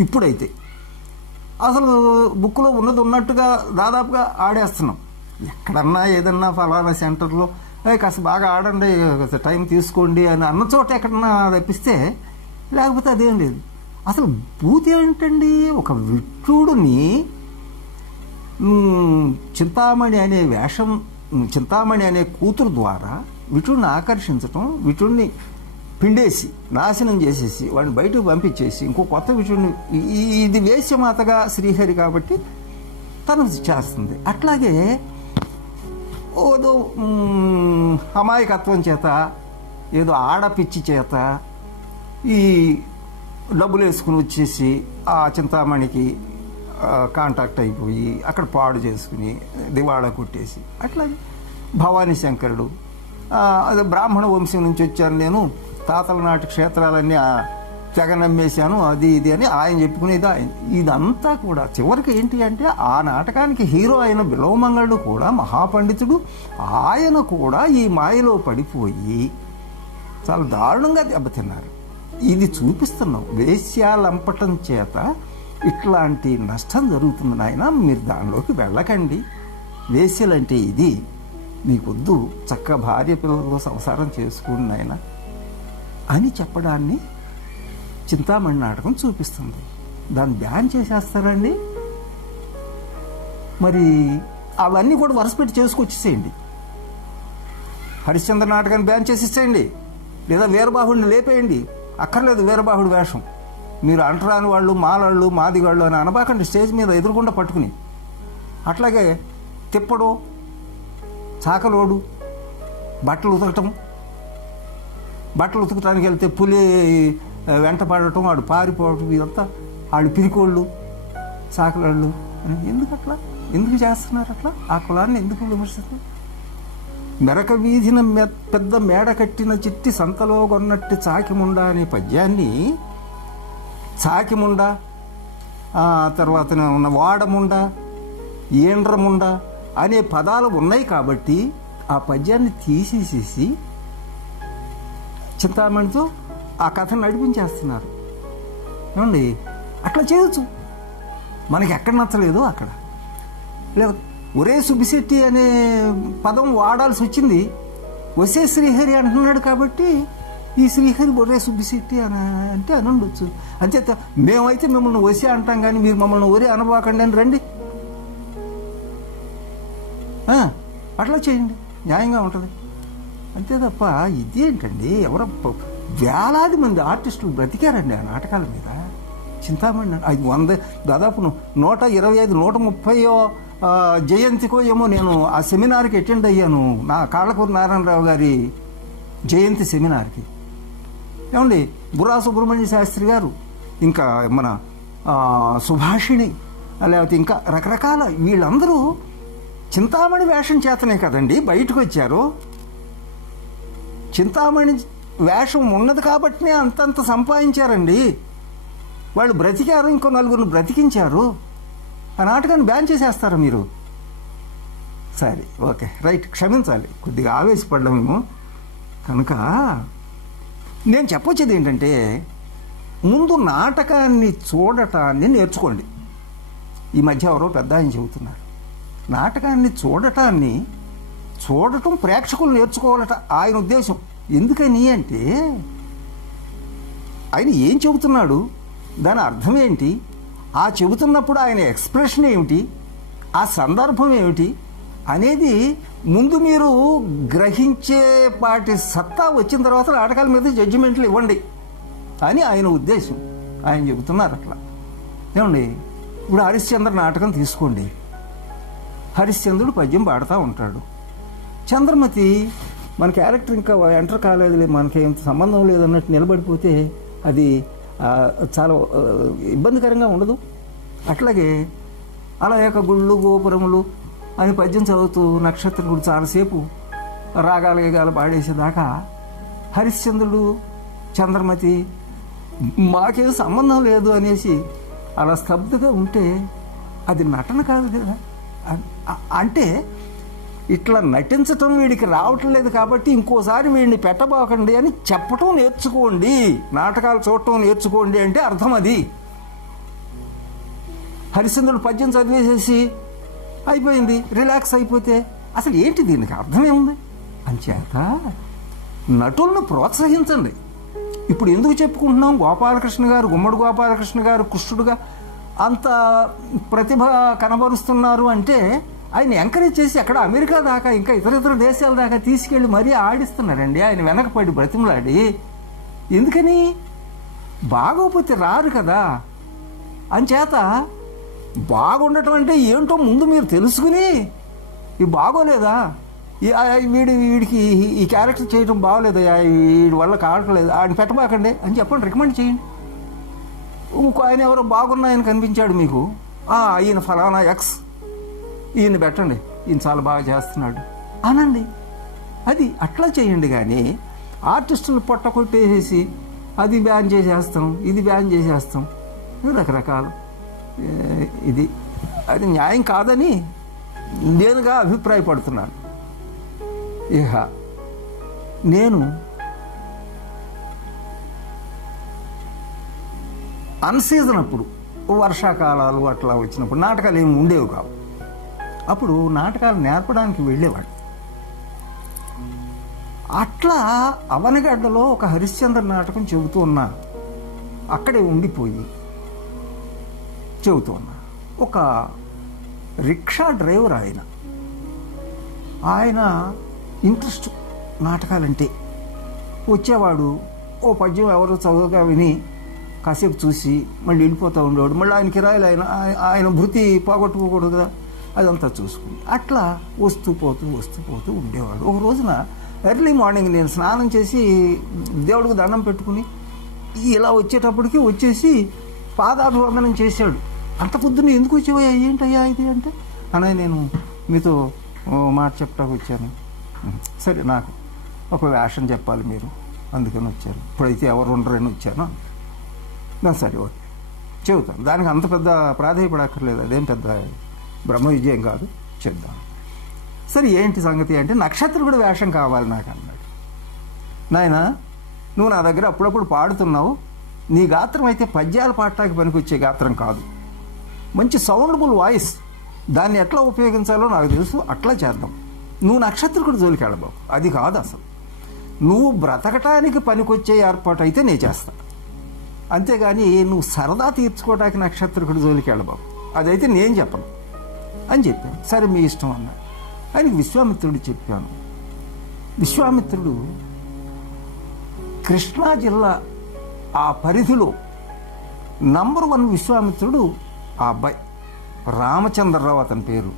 ఇప్పుడైతే అసలు బుక్లో ఉన్నట్టుగా దాదాపుగా ఆడేస్తున్నాం. ఎక్కడన్నా ఏదన్నా ఫలానా సెంటర్లో కాస్త బాగా ఆడండి, టైం తీసుకోండి అని అన్న చోట ఎక్కడన్నా తప్పిస్తే, లేకపోతే అదేం లేదు. అసలు బూత్ ఏంటండి? ఒక విట్రుడిని చింతామణి అనే వేషం, చింతామణి అనే కూతురు ద్వారా విటుడిని ఆకర్షించటం, విటుడిని పిండేసి నాశనం చేసేసి వాడిని బయటకు పంపించేసి ఇంకో కొత్త విటుడిని, ఇది వేశ్యమాతగా శ్రీహరి కాబట్టి తను చేస్తుంది. అట్లాగే ఏదో అమాయకత్వం చేత, ఏదో ఆడపిచ్చి చేత ఈ డబ్బులు వేసుకుని వచ్చేసి ఆ చింతామణికి కాంటాక్ట్ అయిపోయి అక్కడ పాడు చేసుకుని దివాళా కొట్టేసి, అట్లాగే భవానీ శంకరుడు అదే బ్రాహ్మణ వంశం నుంచి వచ్చాను నేను, తాతల నాటి క్షేత్రాలన్నీ తెగ నమ్మేశాను, అది ఇది అని ఆయన చెప్పుకునేది. ఇదంతా కూడా చివరికి ఏంటి అంటే ఆ నాటకానికి హీరో అయిన బిలవమంగళుడు కూడా మహాపండితుడు, ఆయన కూడా ఈ మాయలో పడిపోయి చాలా దారుణంగా దెబ్బతిన్నారు. ఇది చూపిస్తున్నాం. వేశ్యాలంపటం చేత ఇట్లాంటి నష్టం జరుగుతుంది నాయన, మీరు దానిలోకి వెళ్ళకండి. వేశ్యలంటే ఇది మీకొద్దు, చక్క భార్య పిల్లలతో సంసారం చేసుకోండి నాయన అని చెప్పడాన్ని చింతామణి నాటకం చూపిస్తుంది. దాన్ని బ్యాన్ చేసేస్తారండి. మరి అవన్నీ కూడా వరుసపెట్టి చేసుకొచ్చేసేయండి. హరిశ్చంద్ర నాటకాన్ని బ్యాన్ చేసేసేయండి, లేదా వీరబాహుడిని లేపేయండి. అక్కర్లేదు వీరబాహుడి వేషం. మీరు అంటరాని వాళ్ళు, మాలాళ్ళు, మాదిగాళ్ళు అని అనబాకండి స్టేజ్ మీద ఎదురుకుండా పట్టుకుని. అట్లాగే తిప్పడు, చాకలోడు, బట్టలు ఉతకటానికి వెళ్తే పులి వెంట పడటం, వాడు పారిపోవటం, ఇదంతా వాళ్ళు పిరికోళ్ళు, చాకలాళ్ళు. ఎందుకు చేస్తున్నారు అట్లా? ఆ కులాన్ని ఎందుకు విమర్శిస్తారు? మెరక వీధిన పెద్ద మేడ కట్టిన చిట్టి సంతలో కొన్నట్టు చాకిముండ అనే పద్యాన్ని చాకిముండ, తర్వాత ఉన్న వాడముండ, ఏండ్రముండ అనే పదాలు ఉన్నాయి కాబట్టి ఆ పద్యాన్ని తీసేసేసి చింతామణితో ఆ కథను నడిపించేస్తున్నారు. ఏమండి అట్లా చేయొచ్చు. మనకి ఎక్కడ నచ్చలేదో అక్కడ. లేదా ఒరే సుబ్బిశెట్టి అనే పదం వాడాల్సి వచ్చింది, వసే శ్రీహరి అంటున్నాడు కాబట్టి ఈ శ్రీహరి ఒరే సుబ్బిశెట్టి అని అంటే అని ఉండొచ్చు. అంచేత మేమైతే మిమ్మల్ని వసే అంటాం కానీ మీరు మమ్మల్ని ఒరే అనబాకండి అని రండి, అట్లా చేయండి, న్యాయంగా ఉంటుంది. అంతే తప్ప ఇదేంటండి? ఎవరో వేలాది మంది ఆర్టిస్టులు బ్రతికారండి ఆ నాటకాల మీద. చింతామణి అది 100 దాదాపు 125 130 జయంతికో ఏమో నేను ఆ సెమినార్కి అటెండ్ అయ్యాను, నా కాళ్ళకూరు నారాయణరావు గారి జయంతి సెమినార్కి. ఏమండి బుర్రా సుబ్రహ్మణ్య శాస్త్రి గారు, ఇంకా మన సుభాషిణి లేకపోతే ఇంకా రకరకాల వీళ్ళందరూ చింతామణి వేషం చేతనే కదండి బయటకు వచ్చారు. చింతామణి వేషం ఉన్నది కాబట్టినే అంతంత సంపాదించారండి. వాళ్ళు బ్రతికారు, ఇంకో నలుగురిని బ్రతికించారు. ఆ నాటకాన్ని బ్యాన్ చేసేస్తారా మీరు? సరే, ఓకే, రైట్, క్షమించాలి, కొద్దిగా ఆవేశపడ్డామేమో. కనుక నేను చెప్పొచ్చేది ఏంటంటే, ముందు నాటకాన్ని చూడటాన్ని నేర్చుకోండి. ఈ మధ్య ఎవరో పెద్ద ఆయన చెబుతున్నారు, నాటకాన్ని చూడటం ప్రేక్షకులు నేర్చుకోవాలట ఆయన ఉద్దేశం. ఎందుకని అంటే, ఆయన ఏం చెబుతున్నాడు, దాని అర్థం ఏంటి, ఆ చెబుతున్నప్పుడు ఆయన ఎక్స్ప్రెషన్ ఏమిటి, ఆ సందర్భం ఏమిటి అనేది ముందు మీరు గ్రహించే పాటి సత్తా వచ్చిన తర్వాత నాటకాల మీద జడ్జిమెంట్లు ఇవ్వండి అని ఆయన ఉద్దేశం. ఆయన చెబుతున్నారు అట్లా. ఏమండి, ఇప్పుడు హరిశ్చంద్ర నాటకం తీసుకోండి. హరిశ్చంద్రుడు పద్యం పాడుతూ ఉంటాడు. చంద్రమతి మన క్యారెక్టర్ ఇంకా ఎంటర్ కాలేదులే, మనకేం సంబంధం లేదన్నట్టు నిలబడిపోతే అది చాలా ఇబ్బందికరంగా ఉండదు. అట్లాగే అలయక గుళ్ళు గోపురములు అని పద్యం చదువుతూ నక్షత్రుడు చాలాసేపు రాగాలు గేగాలు పాడేసేదాకా హరిశ్చంద్రుడు చంద్రమతి మాకేం సంబంధం లేదు అనేసి అలా స్తబ్దుగా ఉంటే అది నటన కాదు కదా. అంటే ఇట్లా నటించటం వీడికి రావటం లేదు కాబట్టి ఇంకోసారి వీడిని పెట్టబోకండి అని చెప్పటం నేర్చుకోండి, నాటకాలు చూడటం నేర్చుకోండి అంటే అర్థం అది. హరిశ్చంద్రుడు పద్యం చదివేసేసి అయిపోయింది, రిలాక్స్ అయిపోతే అసలు ఏంటి దీనికి అర్థమేముంది? అంచేత నటులను ప్రోత్సహించండి. ఇప్పుడు ఎందుకు చెప్పుకుంటున్నాం, గోపాలకృష్ణ గారు, గుమ్మడి గోపాలకృష్ణ గారు కృష్ణుడుగా అంత ప్రతిభ కనబరుస్తున్నారు అంటే ఆయన ఎంకరేజ్ చేసి అక్కడ అమెరికా దాకా ఇంకా ఇతర దేశాల దాకా తీసుకెళ్ళి మరీ ఆడిస్తున్నారండి ఆయన వెనకపడి బ్రతిమలాడి. ఎందుకని? బాగోపోతే రారు కదా. అంచేత బాగుండటం అంటే ఏంటో ముందు మీరు తెలుసుకుని, ఇవి బాగోలేదా, వీడికి ఈ క్యారెక్టర్ చేయడం బాగోలేదా, వీడి వల్ల కావట్లేదు, ఆయన పెట్టబాకండి అని చెప్పండి, రికమెండ్ చేయండి. ఇంకో ఆయన ఎవరో బాగున్నాయని కనిపించాడు మీకు, ఈయన ఫలానా ఎక్స్, ఈయన పెట్టండి, ఈయన చాలా బాగా చేస్తున్నాడు అనండి. అది అట్లా చేయండి. కానీ ఆర్టిస్టులు పొట్ట కొట్టేసేసి అది బ్యాన్ చేసేస్తాం, ఇది బ్యాన్ చేసేస్తాం, రకరకాలు, ఇది అది న్యాయం కాదని నేనుగా అభిప్రాయపడుతున్నాను. ఇక నేను అన్సీజన్ అప్పుడు వర్షాకాలాలు అట్లా వచ్చినప్పుడు నాటకాలు ఏమి ఉండేవి కావు. అప్పుడు నాటకాలు నేర్పడానికి వెళ్ళేవాడు. అట్లా అవనగడ్డలో ఒక హరిశ్చంద్ర నాటకం చెబుతూ ఉన్నా, అక్కడే ఉండిపోయి చెబుతూ ఉన్నా. ఒక రిక్షా డ్రైవర్ ఆయన ఇంట్రెస్ట్ నాటకాలంటే వచ్చేవాడు. ఓ పద్యం ఎవరో చదువుగా విని కాసేపు చూసి మళ్ళీ వెళ్ళిపోతూ ఉండేవాడు. మళ్ళీ ఆయన కిరాయిలు ఆయన భృతి పోగొట్టుకోకూడదు కదా, అదంతా చూసుకుని అట్లా వస్తూ పోతూ ఉండేవాడు. ఒక రోజున ఎర్లీ మార్నింగ్ నేను స్నానం చేసి దేవుడికి దండం పెట్టుకుని ఇలా వచ్చేటప్పటికి వచ్చేసి పాదాభివందనం చేశాడు. అంత పొద్దున్న ఎందుకు వచ్చేవయ్యా, ఏంటయ్యా ఇది అంటే, అన్నయ్య నేను మీతో మాట చెప్పడానికి వచ్చాను. సరే, నాకు ఒక వేషం చెప్పాలి మీరు, అందుకని వచ్చారు. ఇప్పుడైతే ఎవరు ఉండరని వచ్చాను. సరే, ఓకే, చెబుతాను. దానికి అంత పెద్ద ప్రాధాన్యపడక్కర్లేదు, అదేం పెద్ద బ్రహ్మ విజయం కాదు, చెప్దాం. సరే, ఏంటి సంగతి అంటే, నక్షత్రుడు వేషం కావాలి నాకు అన్నాడు. నాయన, నువ్వు నా దగ్గర అప్పుడప్పుడు పాడుతున్నావు, నీ గాత్రం అయితే పద్యాలు పాడటానికి పనికొచ్చే గాత్రం కాదు, మంచి సౌండబుల్ వాయిస్, దాన్ని ఎట్లా ఉపయోగించాలో నాకు తెలుసు, అట్లా చేద్దాం. నువ్వు నక్షత్రుడు జోలికి వెళ్ళబావు, అది కాదు అసలు. నువ్వు బ్రతకటానికి పనికొచ్చే ఏర్పాటు అయితే నేను చేస్తాను, అంతేగాని నువ్వు సరదా తీర్చుకోవడానికి నక్షత్రుడు జోలికి వెళ్ళబావు, అదైతే నేను చెప్పను అని చెప్పాను. సరే, మీ ఇష్టం అన్నాడు. ఆయనకి విశ్వామిత్రుడు చెప్పాను. విశ్వామిత్రుడు కృష్ణా జిల్లా ఆ పరిధిలో నంబర్ 1 విశ్వామిత్రుడు ఆ అబ్బాయి రామచంద్రరావు అతని పేరు.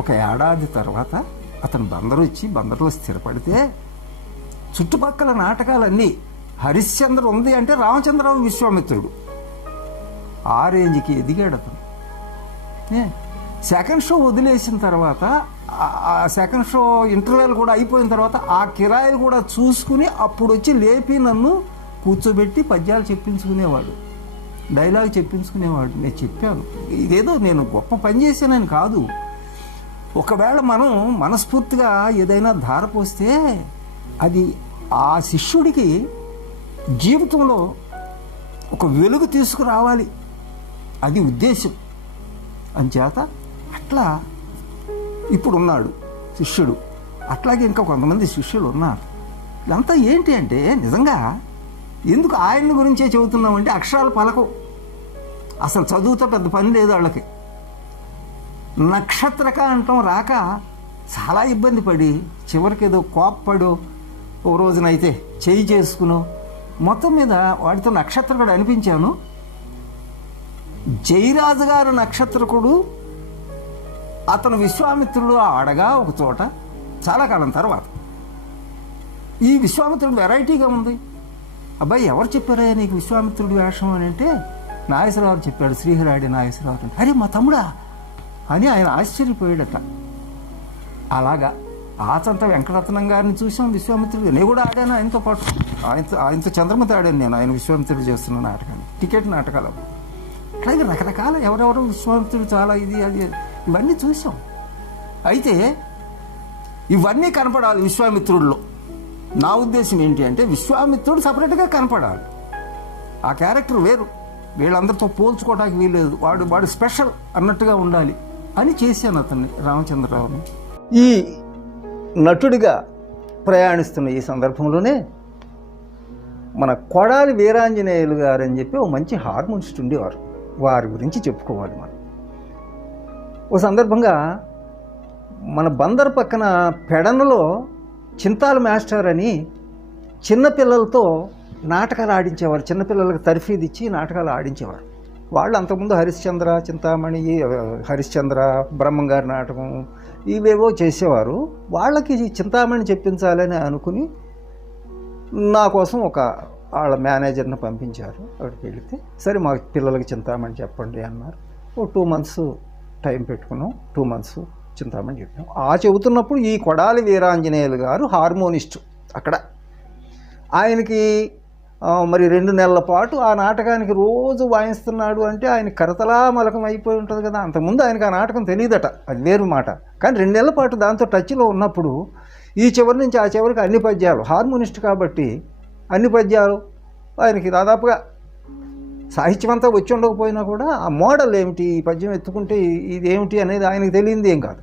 ఒక ఏడాది తర్వాత అతను బందరు వచ్చి బందరులో స్థిరపడితే చుట్టుపక్కల నాటకాలన్నీ హరిశ్చంద్ర ఉంది అంటే రామచంద్రరావు విశ్వామిత్రుడు. ఆ రేంజ్కి ఎదిగాడు అతను. సెకండ్ షో వదిలేసిన తర్వాత, ఆ సెకండ్ షో ఇంటర్వెల్ కూడా అయిపోయిన తర్వాత ఆ కిరాయిలు కూడా చూసుకుని అప్పుడు వచ్చి లేపి నన్ను కూర్చోబెట్టి పద్యాలు చెప్పించుకునేవాడు, డైలాగ్ చెప్పించుకునేవాడు. నేను చెప్పాను, ఇదేదో నేను గొప్ప పని చేశానని కాదు. ఒకవేళ మనం మనస్ఫూర్తిగా ఏదైనా ధార పోస్తే అది ఆ శిష్యుడికి జీవితంలో ఒక వెలుగు తీసుకురావాలి, అది ఉద్దేశం. అంచేత అట్లా ఇప్పుడున్నాడు శిష్యుడు. అట్లాగే ఇంకా కొంతమంది శిష్యులు ఉన్నారు. ఇదంతా ఏంటి అంటే, నిజంగా ఎందుకు ఆయన గురించే చెబుతున్నామంటే, అక్షరాలు పలకవు, అసలు చదువుతో పెద్ద పని లేదు వాళ్ళకి. నక్షత్రక అంటాం రాక చాలా ఇబ్బంది పడి చివరికి ఏదో కోప్పడో ఓ రోజునైతే చేయి చేసుకునో మొత్తం మీద వాడితో నక్షత్రకుడు అనిపించాను. జయరాజు గారు నక్షత్రకుడు, అతను విశ్వామిత్రుడు ఆడగా ఒక చోట చాలా కాలం తర్వాత. ఈ విశ్వామిత్రుడు వెరైటీగా ఉంది. అబ్బాయి ఎవరు చెప్పారా నీకు విశ్వామిత్రుడు వేషం అని అంటే, నాగేశ్వరరావు చెప్పాడు, శ్రీహరాడి నాగేశ్వరరావు అంటే. అరే మా తమ్ముడా అని ఆయన ఆశ్చర్యపోయాడట. అలాగా ఆచంత వెంకటరత్నం గారిని చూసాం విశ్వామిత్రుడు. నేను కూడా ఆడాను ఆయనతో పాటు, ఆయనతో చంద్రమతి ఆడాను నేను, ఆయన విశ్వామిత్రుడు చేస్తున్న నాటకాన్ని, టికెట్ నాటకాలు. అట్లాగే రకరకాల ఎవరెవరో విశ్వామిత్రుడు చాలా ఇది అది ఇవన్నీ చూసాం. అయితే ఇవన్నీ కనపడాలి విశ్వామిత్రుడిలో. నా ఉద్దేశం ఏంటి అంటే, విశ్వామిత్రుడు సపరేట్గా కనపడాలి, ఆ క్యారెక్టర్ వేరు, వీళ్ళందరితో పోల్చుకోవడానికి వీల్లేదు, వాడు స్పెషల్ అన్నట్టుగా ఉండాలి అని చేశాను అతన్ని, రామచంద్రరావుని. ఈ నటుడిగా ప్రయాణిస్తున్న ఈ సందర్భంలోనే మన కొడాలి వీరాంజనేయులు గారు అని చెప్పి ఓ మంచి హార్మోనిస్ట్ ఉండేవారు, వారి గురించి చెప్పుకోవాలి మనం. ఓ సందర్భంగా మన బందర్ పక్కన పెడనలో చింతాల మాస్టర్ అని చిన్నపిల్లలతో నాటకాలు ఆడించేవారు, చిన్నపిల్లలకు తర్ఫీదు ఇచ్చి నాటకాలు ఆడించేవారు. వాళ్ళు అంతకుముందు హరిశ్చంద్ర, చింతామణి, హరిశ్చంద్ర, బ్రహ్మంగారి నాటకం ఇవేవో చేసేవారు. వాళ్ళకి చింతామణి చెప్పించాలని అనుకుని నా కోసం ఒక వాళ్ళ మేనేజర్ని పంపించారు. అక్కడికి వెళితే సరే మా పిల్లలకి చింతామణి చెప్పండి అన్నారు. ఓ 2 months టైం పెట్టుకున్నాం, 2 months చింతామణి చెప్పాం. ఆ చెబుతున్నప్పుడు ఈ కొడాలి వీరాంజనేయులు గారు హార్మోనిస్టు అక్కడ. ఆయనకి మరి 2 నెలల పాటు ఆ నాటకానికి రోజు వాయిస్తున్నాడు అంటే ఆయన కరతలామలకం అయిపోయి ఉంటుంది కదా. అంతకుముందు ఆయనకి ఆ నాటకం తెలియదట, అది వేరు మాట. కానీ 2 నెలల పాటు దాంతో టచ్లో ఉన్నప్పుడు ఈ చివరి నుంచి ఆ చివరికి అన్ని పద్యాలు, హార్మోనిస్ట్ కాబట్టి అన్ని పద్యాలు ఆయనకి దాదాపుగా సాహిత్యం అంతా వచ్చి ఉండకపోయినా కూడా ఆ మోడల్ ఏమిటి, ఈ పద్యం ఎత్తుకుంటే ఇదేమిటి అనేది ఆయనకు తెలియంది ఏం కాదు.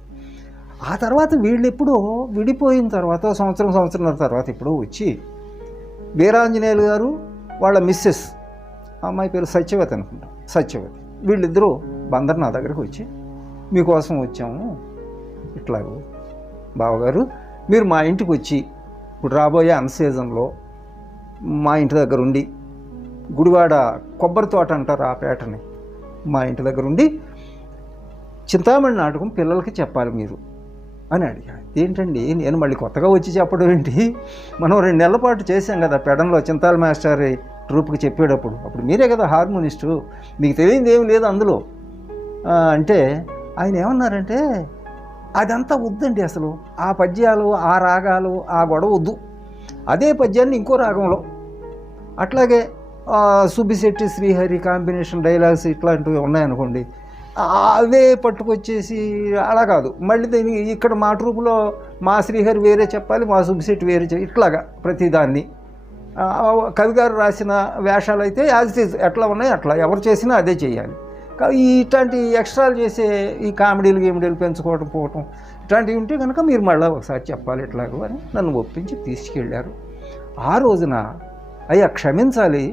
ఆ తర్వాత వీళ్ళు ఎప్పుడో విడిపోయిన తర్వాత సంవత్సరంన్నర తర్వాత ఇప్పుడు వచ్చి వీరాంజనేయులు గారు వాళ్ళ మిస్సెస్, అమ్మాయి పేరు సత్యవతి అనుకుంటాం, సత్యవతి, వీళ్ళిద్దరూ బందర్ నా దగ్గరికి వచ్చి మీకోసం వచ్చాము, ఇట్లాగూ బావగారు మీరు మా ఇంటికి వచ్చి ఇప్పుడు రాబోయే అన్సీజన్లో మా ఇంటి దగ్గర ఉండి, గుడివాడ కొబ్బరి తోట అంటారు ఆ పేటని, మా ఇంటి దగ్గర ఉండి చింతామణి నాటకం పిల్లలకి చెప్పాలి మీరు అని అడిగాడు. ఏంటండి నేను మళ్ళీ కొత్తగా వచ్చి చెప్పడం ఏంటి, మనం 2 నెలల పాటు చేశాం కదా పెడంలో చింతాల మాస్టర్ ట్రూప్కి చెప్పేటప్పుడు, అప్పుడు మీరే కదా హార్మోనిస్టు, మీకు తెలియదు ఏం లేదు అందులో అంటే ఆయన ఏమన్నారంటే, అదంతా వద్దండి, అసలు ఆ పద్యాలు, ఆ రాగాలు, ఆ గొడవ వద్దు, అదే పద్యాన్ని ఇంకో రాగంలో, అట్లాగే సుబ్బిశెట్టి శ్రీహరి కాంబినేషన్ డైలాగ్స్ ఇట్లాంటివి ఉన్నాయనుకోండి, అవే పట్టుకొచ్చేసి అలా కాదు, మళ్ళీ దీనికి ఇక్కడ మా ట్రూపులో మా శ్రీహరి వేరే చెప్పాలి, మా సుబ్బిశెట్టి వేరే ఇట్లాగా ప్రతిదాన్ని. కవిగారు రాసిన వేషాలు అయితే యాజ్ ఇట్ ఈజ్ ఎట్లా ఉన్నాయి అట్లా, ఎవరు చేసినా అదే చేయాలి. ఇట్లాంటి ఎక్స్ట్రాలు చేసే ఈ కామెడీలు పెంచుకోవడం పోవటం ఇట్లాంటివి ఉంటే కనుక మీరు మళ్ళీ ఒకసారి చెప్పాలి ఎట్లాగో అని నన్ను ఒప్పించి తీసుకెళ్ళారు. ఆ రోజున అయ్యా క్షమించాలి,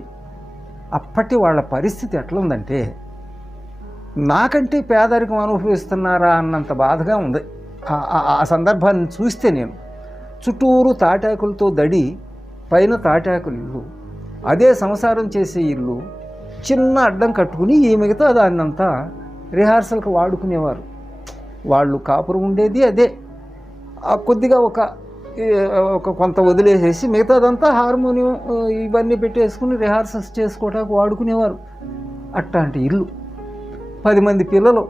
అప్పటి వాళ్ళ పరిస్థితి ఎట్లుందంటే నాకంటే పేదరికం అనుభవిస్తున్నారా అన్నంత బాధగా ఉంది. ఆ సందర్భాన్ని చూస్తే నేను చుట్టూరు తాటాకులతో దడి, పైన తాటాకులు ఇల్లు, అదే సంసారం చేసే ఇల్లు, చిన్న అడ్డం కట్టుకుని ఈ మిగతా దాన్నంతా రిహార్సల్కి వాడుకునేవారు. వాళ్ళు కాపురం ఉండేది అదే, కొద్దిగా ఒక కొంత వదిలేసేసి మిగతాదంతా హార్మోనియం ఇవన్నీ పెట్టేసుకుని రిహార్సల్స్ చేసుకోవడానికి వాడుకునేవారు. అట్లాంటి ఇల్లు, 10 మంది పిల్లలు,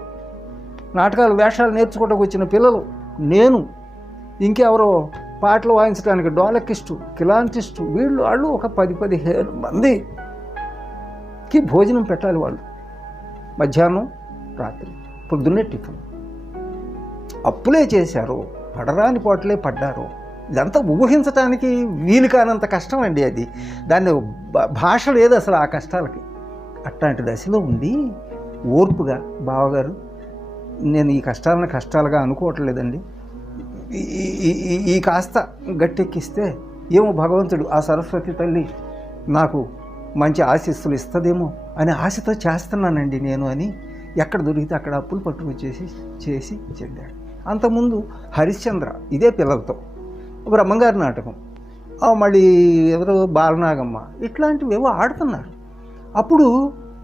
నాటకాలు వేషాలు నేర్చుకోవడానికి వచ్చిన పిల్లలు, నేను, ఇంకెవరో పాటలు వాయించడానికి డోలకిస్టు, కిలాంటిస్టు, వీళ్ళు వాళ్ళు ఒక 10-15 మందికి భోజనం పెట్టాలి. వాళ్ళు మధ్యాహ్నం, రాత్రి, పొద్దున్నే టిఫిన్. అప్పులే చేశారు, పడరాని పాటలే పడ్డారు. ఇదంతా ఊహించటానికి వీలు కానంత కష్టం అండి అది. దాన్ని భాష లేదు అసలు ఆ కష్టాలకి. అట్లాంటి దశలో ఉండి ఓర్పుగా, బావగారు నేను ఈ కష్టాలను కష్టాలుగా అనుకోవట్లేదండి, ఈ కాస్త గట్టెక్కిస్తే ఏమో భగవంతుడు, ఆ సరస్వతి తల్లి నాకు మంచి ఆశీస్సులు ఇస్తుందేమో అని ఆశతో చేస్తున్నానండి నేను అని ఎక్కడ దొరికితే అక్కడ అప్పులు పట్టుకొచ్చేసి చేసి చెందాడు. అంతకుముందు హరిశ్చంద్ర ఇదే పిల్లలతో, బ్రహ్మంగారి నాటకం, మళ్ళీ ఎవరో బాలనాగమ్మ, ఇట్లాంటివి ఏవో ఆడుతున్నారు. అప్పుడు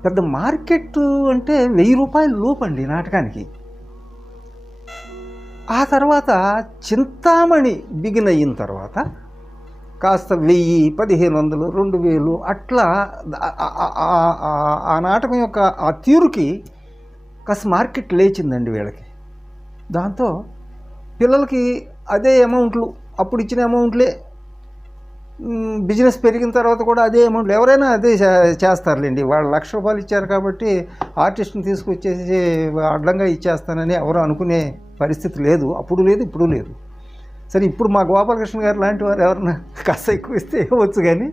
పెద్ద మార్కెట్ అంటే 1000 రూపాయల లోపండి నాటకానికి. ఆ తర్వాత చింతామణి బిగిన్ అయిన తర్వాత కాస్త 1000, 1500, 2000 అట్లా ఆ నాటకం యొక్క ఆ తీరుకి కాస్త మార్కెట్ లేచిందండి వీళ్ళకి. దాంతో పిల్లలకి అదే అమౌంట్లు, అప్పుడు ఇచ్చిన అమౌంట్లే, బిజినెస్ పెరిగిన తర్వాత కూడా అదే అమౌంట్లు, ఎవరైనా అదే చేస్తారులేండి. వాళ్ళు ₹1,00,000 ఇచ్చారు కాబట్టి ఆర్టిస్ట్ని తీసుకొచ్చేసి అడ్డంగా ఇచ్చేస్తానని ఎవరు అనుకునే పరిస్థితి లేదు. అప్పుడు లేదు, ఇప్పుడు లేదు. సరే, ఇప్పుడు మా గోపాలకృష్ణ గారు లాంటి వారు ఎవరన్నా కాస్త ఎక్కువ ఇస్తే ఇవ్వచ్చు, కానీ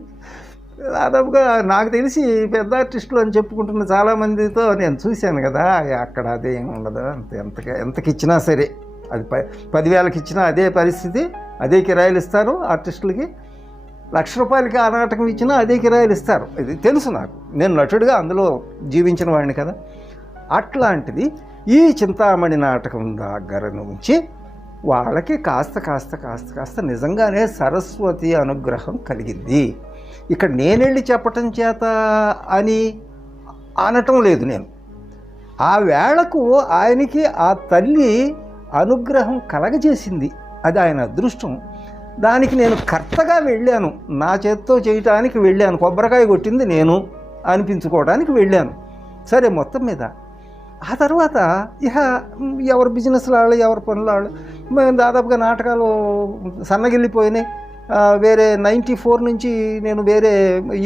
దాదాపుగా నాకు తెలిసి పెద్ద ఆర్టిస్టులు అని చెప్పుకుంటున్న చాలామందితో నేను చూశాను కదా, అక్కడ అదే ఏమి ఉండదు. ఎంతకి ఇచ్చినా సరే, అది 10,000కి ఇచ్చినా అదే పరిస్థితి, అదే కిరాయిలు ఇస్తారు ఆర్టిస్టులకి. ₹1,00,000 ఆ నాటకం ఇచ్చినా అదే కిరాయిలు ఇస్తారు. ఇది తెలుసు నాకు, నేను నటుడిగా అందులో జీవించిన వాడిని కదా. అట్లాంటిది ఈ చింతామణి నాటకం దగ్గర నుంచి వాళ్ళకి కాస్త నిజంగానే సరస్వతి అనుగ్రహం కలిగింది. ఇక్కడ నేనెళ్ళి చెప్పటం చేత అని అనటం లేదు నేను. ఆ వేళకు ఆయనకి ఆ తల్లి అనుగ్రహం కలగజేసింది, అది ఆయన అదృష్టం. దానికి నేను కర్తగా వెళ్ళాను, నా చేత్తో చేయటానికి వెళ్ళాను, కొబ్బరికాయ కొట్టింది నేను అనిపించుకోవడానికి వెళ్ళాను. సరే, మొత్తం మీద ఆ తర్వాత ఇక ఎవరి బిజినెస్ వాళ్ళు, ఎవరి పనులు వాళ్ళు. మేము దాదాపుగా నాటకాలు సన్నగిల్లిపోయినాయి. వేరే 94 నుంచి నేను వేరే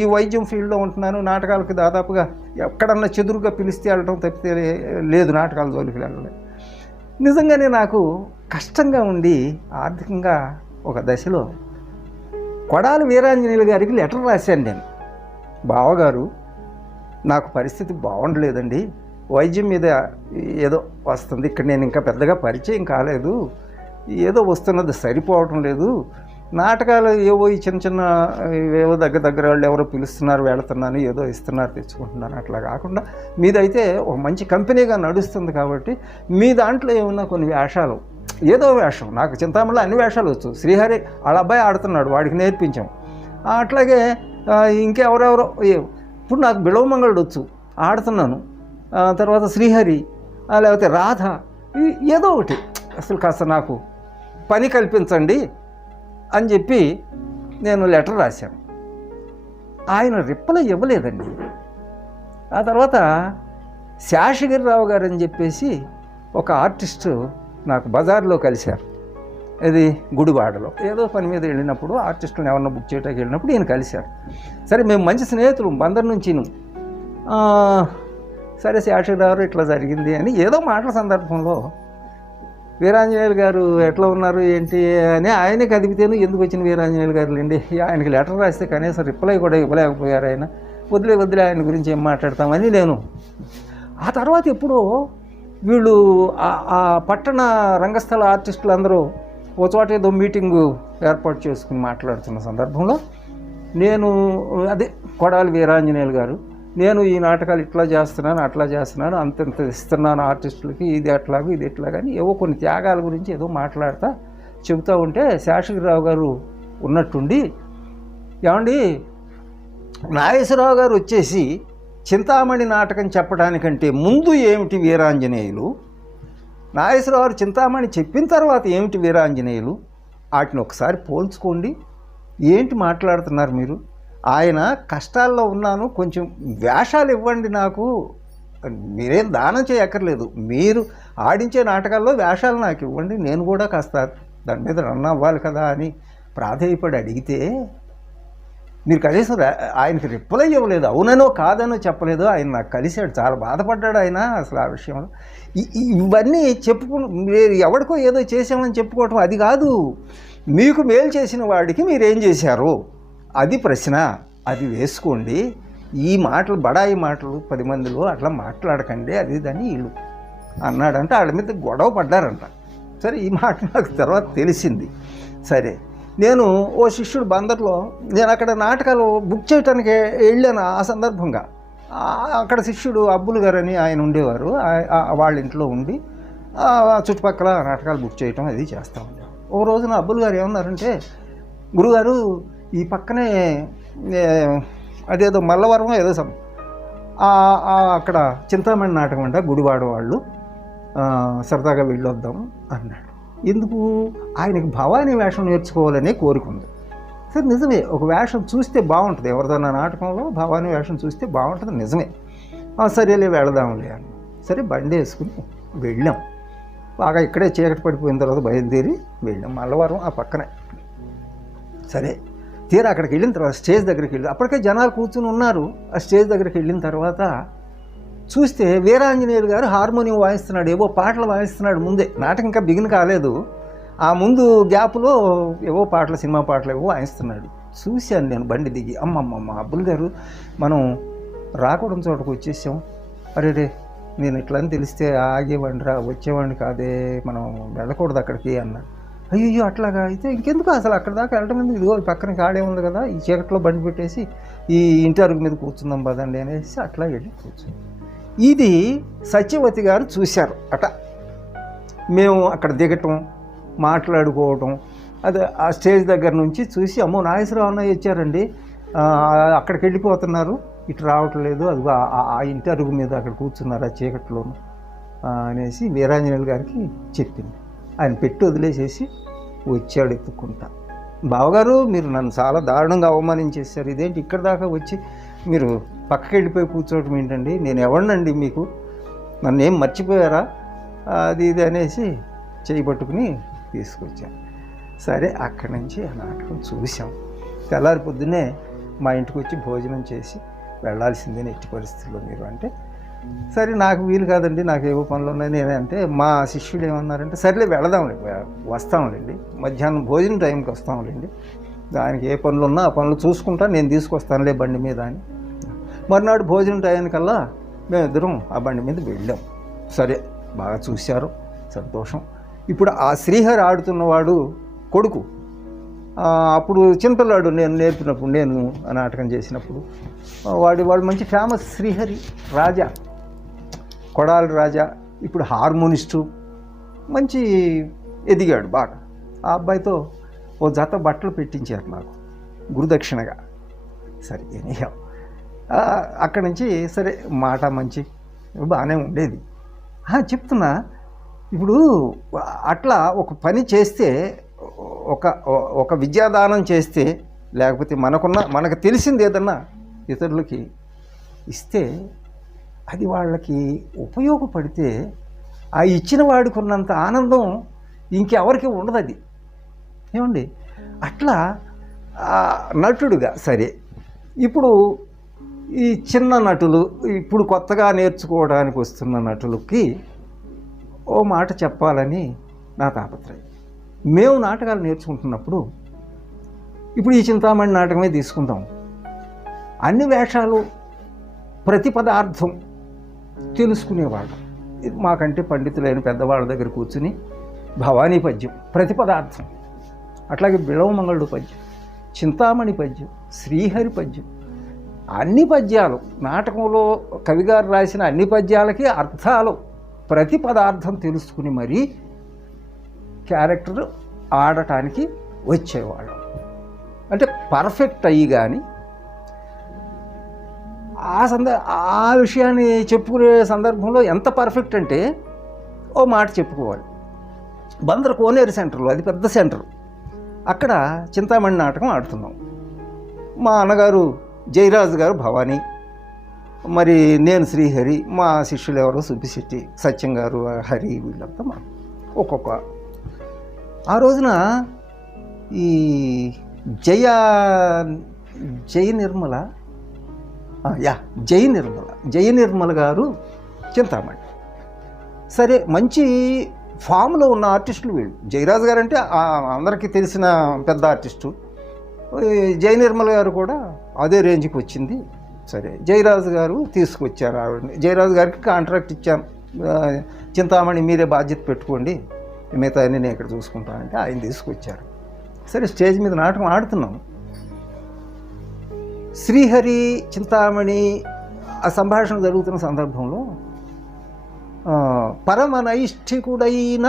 ఈ వైద్యం ఫీల్డ్లో ఉంటున్నాను. నాటకాలకి దాదాపుగా ఎక్కడన్నా చెదురుగా పిలిస్తే వెళ్ళటం తప్పితే లేదు, నాటకాల జోలికి వెళ్ళలేదు. నిజంగానే నాకు కష్టంగా ఉండి ఆర్థికంగా ఒక దశలో కొడాలి వీరాంజనేయులు గారికి లెటర్ రాశాను నేను. బావగారు, నాకు పరిస్థితి బాగుండలేదండి, వైద్యం మీద ఏదో వస్తుంది, ఇక్కడ నేను ఇంకా పెద్దగా పరిచయం కాలేదు, ఏదో వస్తున్నది సరిపోవటం లేదు, నాటకాలు ఏవో ఈ చిన్న ఏవో దగ్గర వాళ్ళు ఎవరో పిలుస్తున్నారు, వెళుతున్నాను, ఏదో ఇస్తున్నారు, తెచ్చుకుంటున్నాను. అట్లా కాకుండా మీదైతే ఒక మంచి కంపెనీగా నడుస్తుంది కాబట్టి మీ దాంట్లో ఏమన్నా కొన్ని వేషాలు, ఏదో వేషం, నాకు చింతామణిలో అన్ని వేషాలు వచ్చు. శ్రీహరి వాళ్ళ అబ్బాయి ఆడుతున్నాడు, వాడికి నేర్పించాం. అట్లాగే ఇంకెవరెవరో, ఇప్పుడు నాకు బిళవమంగళుడు వచ్చు, ఆడుతున్నాను. తర్వాత శ్రీహరి, లేకపోతే రాధ, ఏదో ఒకటి అసలు కాస్త నాకు పని కల్పించండి అని చెప్పి నేను లెటర్ రాశాను. ఆయన రిప్లై ఇవ్వలేదండి. ఆ తర్వాత శేషగిరిరావు గారు అని చెప్పేసి ఒక ఆర్టిస్టు నాకు బజార్లో కలిశారు. ఇది గుడివాడలో ఏదో పని మీద వెళ్ళినప్పుడు ఆర్టిస్టులను ఎవరన్నా బుక్ చేయడానికి వెళ్ళినప్పుడు ఈయన కలిశారు. సరే, మేము మంచి స్నేహితులు బందర్ నుంచి. సరే, శేషగిరిరావు ఇట్లా జరిగింది అని ఏదో మాటల సందర్భంలో వీరాంజనేయులు గారు ఎట్లా ఉన్నారు ఏంటి అని ఆయనే కదిపితేను, ఎందుకు వచ్చిన వీరాంజనేయులు గారు లేండి, ఆయనకి లెటర్ రాస్తే కనీసం రిప్లై కూడా ఇవ్వలేకపోయారు. ఆయన వదిలే ఆయన గురించి ఏం మాట్లాడతామని నేను. ఆ తర్వాత ఎప్పుడో వీళ్ళు ఆ పట్టణ రంగస్థల ఆర్టిస్టులు అందరూ ఓ చోట ఏదో మీటింగు ఏర్పాటు చేసుకుని మాట్లాడుతున్న సందర్భంలో నేను, అదే కొడాలి వీరాంజనేయులు గారు, నేను ఈ నాటకాలు ఇట్లా చేస్తున్నాను, అట్లా చేస్తున్నాను, అంతంత ఇస్తున్నాను ఆర్టిస్టులకి, ఇది ఎట్లాగో ఇది ఎట్లాగని ఏవో కొన్ని త్యాగాల గురించి ఏదో మాట్లాడుతూ చెబుతూ ఉంటే శేషగిరిరావు గారు ఉన్నట్టుండి, ఏమండి నాగేశ్వరరావు గారు వచ్చేసి చింతామణి నాటకం చెప్పడానికంటే ముందు ఏమిటి వీరాంజనేయులు, నాగేశ్వరరావు గారు చింతామణి చెప్పిన తర్వాత ఏమిటి వీరాంజనేయులు, వాటిని ఒకసారి పోల్చుకోండి, ఏంటి మాట్లాడుతున్నారు మీరు ఆయన కష్టాల్లో ఉన్నాను, కొంచెం వేషాలు ఇవ్వండి నాకు, మీరేం దానం చేయక్కర్లేదు, మీరు ఆడించే నాటకాల్లో వేషాలు నాకు ఇవ్వండి, నేను కూడా కాస్త దాని మీద రన్ అవ్వాలి కదా అని ప్రాధేయపడి అడిగితే మీరు కనీసం ఆయనకి రిప్లై ఇవ్వలేదు, అవుననో కాదనో చెప్పలేదు. ఆయన నాకు కలిశాడు, చాలా బాధపడ్డాడు ఆయన అసలు ఆ విషయంలో. ఇవన్నీ మీరు ఎవరికో ఏదో చేసామని చెప్పుకోవటం అది కాదు. మీకు మేలు చేసిన వాడికి మీరేం చేశారు అది ప్రశ్న, అది వేసుకోండి. ఈ మాటలు బడాయి మాటలు 10 మందిలో అట్లా మాట్లాడకండి, అది దాన్ని వీళ్ళు అన్నాడంట. వాళ్ళ మీద గొడవ పడ్డారంట. సరే, ఈ మాట నాకు తర్వాత తెలిసింది. సరే, నేను ఓ శిష్యుడు బందర్లో, నేను అక్కడ నాటకాలు బుక్ చేయటానికి వెళ్ళాను. ఆ సందర్భంగా అక్కడ శిష్యుడు అబ్బులు గారు అని ఆయన ఉండేవారు. వాళ్ళ ఇంట్లో ఉండి చుట్టుపక్కల నాటకాలు బుక్ చేయటం అది చేస్తూ ఉండేవారు. ఓ రోజున అబ్బులు గారు ఏమన్నారంటే, గురుగారు ఈ పక్కనే అదేదో మల్లవరం ఏదో అక్కడ చింతామణి నాటకం అంట, గుడివాడ వాళ్ళు, సరదాగా వెళ్ళొద్దాం అన్నాడు. ఎందుకు? ఆయనకి భవానీ వేషం నేర్చుకోవాలనే కోరుకుంది. సరే, నిజమే, ఒక వేషం చూస్తే బాగుంటుంది, ఎవరిదన్నా నాటకంలో భవానీ వేషం చూస్తే బాగుంటుంది, నిజమే. సరేలే వెళదాంలే అని సరే బండి వేసుకుని వెళ్ళాం. బాగా ఇక్కడే చీకటి పడిపోయిన తర్వాత బయలుదేరి వెళ్ళాం. మల్లవరం ఆ పక్కనే. సరే, తీరా అక్కడికి వెళ్ళిన తర్వాత స్టేజ్ దగ్గరికి వెళ్ళి అప్పటికే జనాలు కూర్చుని ఉన్నారు. ఆ స్టేజ్ దగ్గరికి వెళ్ళిన తర్వాత చూస్తే వీరాంజనేయులు గారు హార్మోనియం వాయిస్తున్నాడు, ఏవో పాటలు వాయిస్తున్నాడు. ముందే నాటకం ఇంకా బిగిన్ కాలేదు, ఆ ముందు గ్యాప్లో ఏవో పాటలు, సినిమా పాటలు ఏవో వాయిస్తున్నాడు. చూశాను నేను బండి దిగి. అమ్మమ్మమ్మ, అబ్బుల్ గారు మనం రాకూడని చోటకు వచ్చేసాం. అరే నేను ఇట్లా అని తెలిస్తే ఆగేవాడిని వచ్చేవాడిని కాదే, మనం వెళ్ళకూడదు అక్కడికి అన్నాడు. అయ్యో అట్లాగా, అయితే ఇంకెందుకు అసలు అక్కడ దాకా వెళ్ళటం ఎందుకు, ఇదిగో పక్కన ఖాళీ ఉంది కదా, ఈ చీకట్లో బండి పెట్టేసి ఈ ఇంటి అరుగు మీద కూర్చుందాం పదండి అనేసి అట్లా వెళ్ళి కూర్చుంది. ఇది సత్యవతి గారు చూశారు అట. మేము అక్కడ దిగటం, మాట్లాడుకోవటం, అదే ఆ స్టేజ్ దగ్గర నుంచి చూసి, అమ్మో నాగేశ్వరరావు అన్నయ్య వచ్చారండి, అక్కడికి వెళ్ళిపోతున్నారు, ఇటు రావట్లేదు, అది ఆ ఇంటి అరుగు మీద అక్కడ కూర్చున్నారు ఆ చీకట్లోను అనేసి వీరాంజనేయులు గారికి చెప్పింది. ఆయన పెట్టి వదిలేసేసి వచ్చాడు ఎత్తుక్కుంటా. బావగారు మీరు నన్ను చాలా దారుణంగా అవమానించేశారు, ఇదేంటి ఇక్కడ దాకా వచ్చి మీరు పక్కకి వెళ్ళిపోయి కూర్చోవటం ఏంటండి, నేను ఎవరినండి మీకు, నన్ను ఏం మర్చిపోయారా అది ఇది అనేసి చేయి పట్టుకుని తీసుకొచ్చాను. సరే, అక్కడి నుంచి ఆ నాటకం చూసాం. తెల్లారి పొద్దున్నే మా ఇంటికి వచ్చి భోజనం చేసి వెళ్ళాల్సిందే ఎట్టి పరిస్థితుల్లో మీరు అంటే, సరే నాకు వీలు కాదండి, నాకు ఏవో పనులు ఉన్నాయి నేనే అంటే, మా శిష్యుడు ఏమన్నారంటే, సరేలే వెళదాంలే, వస్తాంలేండి, మధ్యాహ్నం భోజనం టైంకి వస్తాంలేండి, దానికి ఏ పనులు ఉన్నా ఆ పనులు చూసుకుంటా, నేను తీసుకొస్తానులే బండి మీద అని. మర్నాడు భోజనం టైంకల్లా మేమిద్దరం ఆ బండి మీద వెళ్ళాం. సరే, బాగా చూశారు, సంతోషం. ఇప్పుడు ఆ శ్రీహరి ఆడుతున్నవాడు కొడుకు, అప్పుడు చిన్నపిల్లాడు నేను నేర్పినప్పుడు, నేను నాటకం చేసినప్పుడు వాడు మంచి ఫేమస్ శ్రీహరి రాజా, కొడాలి రాజా, ఇప్పుడు హార్మోనిస్టు, మంచి ఎదిగాడు బాగా. ఆ అబ్బాయితో ఓ జత బట్టలు పెట్టించారు నాకు గురుదక్షిణగా. సరే, ఎనీహౌ అక్కడి నుంచి సరే మాట మంచి బాగానే ఉండేది. చెప్తున్నా, ఇప్పుడు అట్లా ఒక పని చేస్తే, ఒక విద్యాదానం చేస్తే, లేకపోతే మనకు తెలిసింది ఏదన్నా ఇతరులకి ఇస్తే, అది వాళ్ళకి ఉపయోగపడితే ఆ ఇచ్చిన వాడికి ఉన్నంత ఆనందం ఇంకెవరికి ఉండదు. అది ఏమండి, అట్లా నటుడుగా సరే, ఇప్పుడు ఈ చిన్న నటులు, ఇప్పుడు కొత్తగా నేర్చుకోవడానికి వస్తున్న నటులకి ఓ మాట చెప్పాలని నా తాపత్రయం. మేము నాటకాలు నేర్చుకుంటున్నప్పుడు, ఇప్పుడు ఈ చింతామణి నాటకమే తీసుకుందాం, అన్ని వేషాలు ప్రతి పదార్థం తెలుసుకునేవాళ్ళం. మాకంటే పండితులైన పెద్దవాళ్ళ దగ్గర కూర్చుని భవానీ పద్యం ప్రతి పదార్థం, అట్లాగే బిళవమంగళుడు పద్యం, చింతామణి పద్యం, శ్రీహరి పద్యం, అన్ని పద్యాలు నాటకంలో కవిగారు రాసిన అన్ని పద్యాలకి అర్థాలు ప్రతి పదార్థం తెలుసుకుని మరీ క్యారెక్టర్ ఆడటానికి వచ్చేవాళ్ళం. అంటే పర్ఫెక్ట్ అయ్యి, కానీ ఆ విషయాన్ని చెప్పుకునే సందర్భంలో ఎంత పర్ఫెక్ట్ అంటే ఓ మాట చెప్పుకోవాలి. బందర్ కోనేరు సెంటర్లో, అది పెద్ద సెంటర్, అక్కడ చింతామణి నాటకం ఆడుతున్నాం. మా అన్నగారు జయరాజు గారు భవానీ, మరి నేను శ్రీహరి, మా శిష్యులు ఎవరో సుబ్బిశెట్టి, సత్యం గారు, హరి, వీళ్ళంతా మా ఒక్కొక్క. ఆ రోజున ఈ జయ నిర్మల గారు చింతామణి. సరే, మంచి ఫామ్లో ఉన్న ఆర్టిస్టులు వీళ్ళు. జయరాజు గారు అంటే అందరికీ తెలిసిన పెద్ద ఆర్టిస్టు. జయ నిర్మల గారు కూడా అదే రేంజ్కి వచ్చింది. సరే, జయరాజు గారు తీసుకొచ్చారు ఆవిడని. జయరాజు గారికి కాంట్రాక్ట్ ఇచ్చాను, చింతామణి మీరే బాధ్యత పెట్టుకోండి, మిగతా అన్నీ నేను ఇక్కడ చూసుకుంటానంటే ఆయన తీసుకొచ్చారు. సరే, స్టేజ్ మీద నాటకం ఆడుతున్నాం. శ్రీహరి, చింతామణి ఆ సంభాషణ జరుగుతున్న సందర్భంలో పరమనైష్ఠికుడైన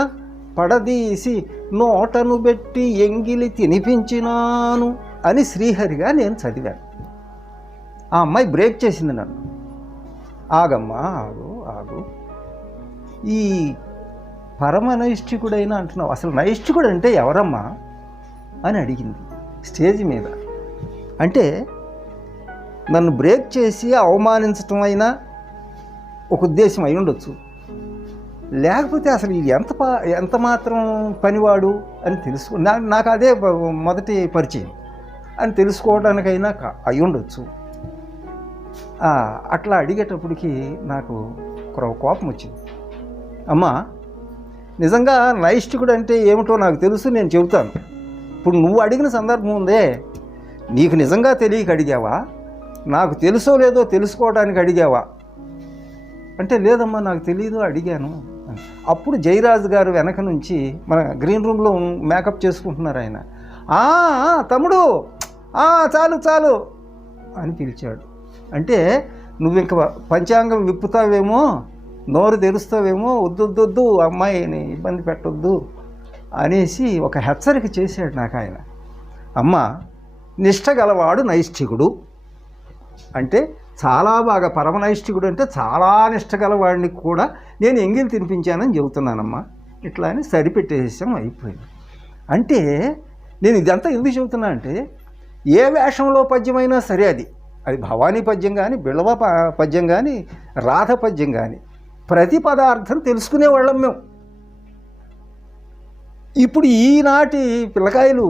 పడదీసి నోటను పెట్టి ఎంగిలి తినిపించినాను అని శ్రీహరిగా నేను చదివాను. ఆ అమ్మాయి బ్రేక్ చేసింది నన్ను. ఆగమ్మా, ఆగు, ఈ పరమనైష్ఠికుడైన అంటున్నావు, అసలు నైష్ఠికుడు అంటే ఎవరమ్మా అని అడిగింది స్టేజ్ మీద. అంటే నన్ను బ్రేక్ చేసి అవమానించటం అయినా ఒక ఉద్దేశం అయి ఉండొచ్చు, లేకపోతే అసలు ఇది ఎంత మాత్రం పనివాడు అని నాకు అదే మొదటి పరిచయం అని తెలుసుకోవడానికైనా అయి ఉండొచ్చు. అట్లా అడిగేటప్పటికి నాకు కోపం వచ్చింది. అమ్మా, నిజంగా నైష్ఠికుడు అంటే ఏమిటో నాకు తెలుసు, నేను చెబుతాను. ఇప్పుడు నువ్వు అడిగిన సందర్భం ఉందే, నీకు నిజంగా తెలియక అడిగావా, నాకు తెలుసో లేదో తెలుసుకోవడానికి అడిగావా అంటే, లేదమ్మా నాకు తెలీదు, అడిగాను. అప్పుడు జయరాజు గారు వెనక నుంచి, మన గ్రీన్ రూమ్లో మేకప్ చేసుకుంటున్నారు ఆయన, తమ్ముడు చాలు అని పిలిచాడు. అంటే నువ్వు ఇంక పంచాంగం విప్పుతావేమో, నోరు తెరుస్తావేమో, వద్దు అమ్మాయిని ఇబ్బంది పెట్టొద్దు అనేసి ఒక హెచ్చరిక చేశాడు నాకు ఆయన. అమ్మ, నిష్ఠ గలవాడు నైష్ఠికుడు అంటే చాలా బాగా, పరమనైష్ఠికుడు అంటే చాలా నిష్ఠ గలవాడిని కూడా నేను ఎంగిలి తినిపించానని చెబుతున్నానమ్మా. ఇట్లా అని సరిపెట్టేసాం, అయిపోయింది. అంటే నేను ఇదంతా ఎందుకు చెబుతున్నా అంటే, ఏ వేషంలో పద్యమైనా సరే, అది భవానీ పద్యం కానీ, బిళవ పద్యం కానీ, రాధ పద్యం కానీ, ప్రతి పదార్థం తెలుసుకునేవాళ్ళం మేము. ఇప్పుడు ఈనాటి పిల్లకాయలు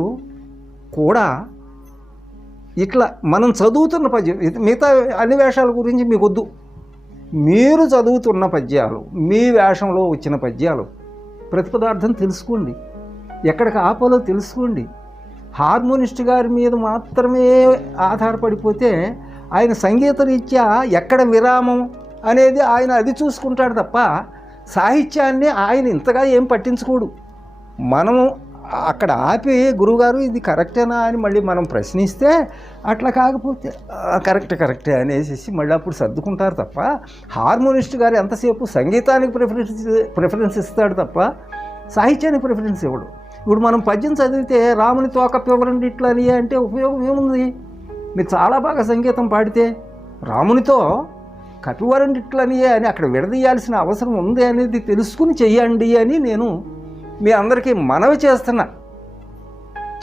కూడా ఇట్లా మనం చదువుతున్న పద్యం, మిగతా అన్ని వేషాల గురించి మీకు వద్దు, మీరు చదువుతున్న పద్యాలు, మీ వేషంలో వచ్చిన పద్యాలు, ప్రతి పదార్థం తెలుసుకోండి, ఎక్కడికి ఆపాలో తెలుసుకోండి. హార్మోనిస్ట్ గారి మీద మాత్రమే ఆధారపడిపోతే ఆయన సంగీత రీత్యా ఎక్కడ విరామం అనేది ఆయన అది చూసుకుంటాడు తప్ప సాహిత్యాన్ని ఆయన ఇంతగా ఏం పట్టించుకోడు. మనము అక్కడ ఆపి గురువుగారు ఇది కరెక్టేనా అని మళ్ళీ మనం ప్రశ్నిస్తే, అట్లా కాకపోతే కరెక్టే అనేసి మళ్ళీ అప్పుడు సర్దుకుంటారు తప్ప, హార్మోనిస్ట్ గారు ఎంతసేపు సంగీతానికి ప్రిఫరెన్స్ ఇస్తాడు తప్ప సాహిత్యానికి ప్రిఫరెన్స్ ఇవ్వడు. ఇప్పుడు మనం పద్యం చదివితే రాముని తోక పివరండి ఇట్లా అని అంటే ఉపయోగం ఏముంది? మీరు చాలా బాగా సంగీతం పాడితే రామునితో కపివరండి ఇట్లని అని అక్కడ విడదీయాల్సిన అవసరం ఉంది అనేది తెలుసుకుని చెయ్యండి అని నేను మీ అందరికీ మనవి చేస్తున్నా.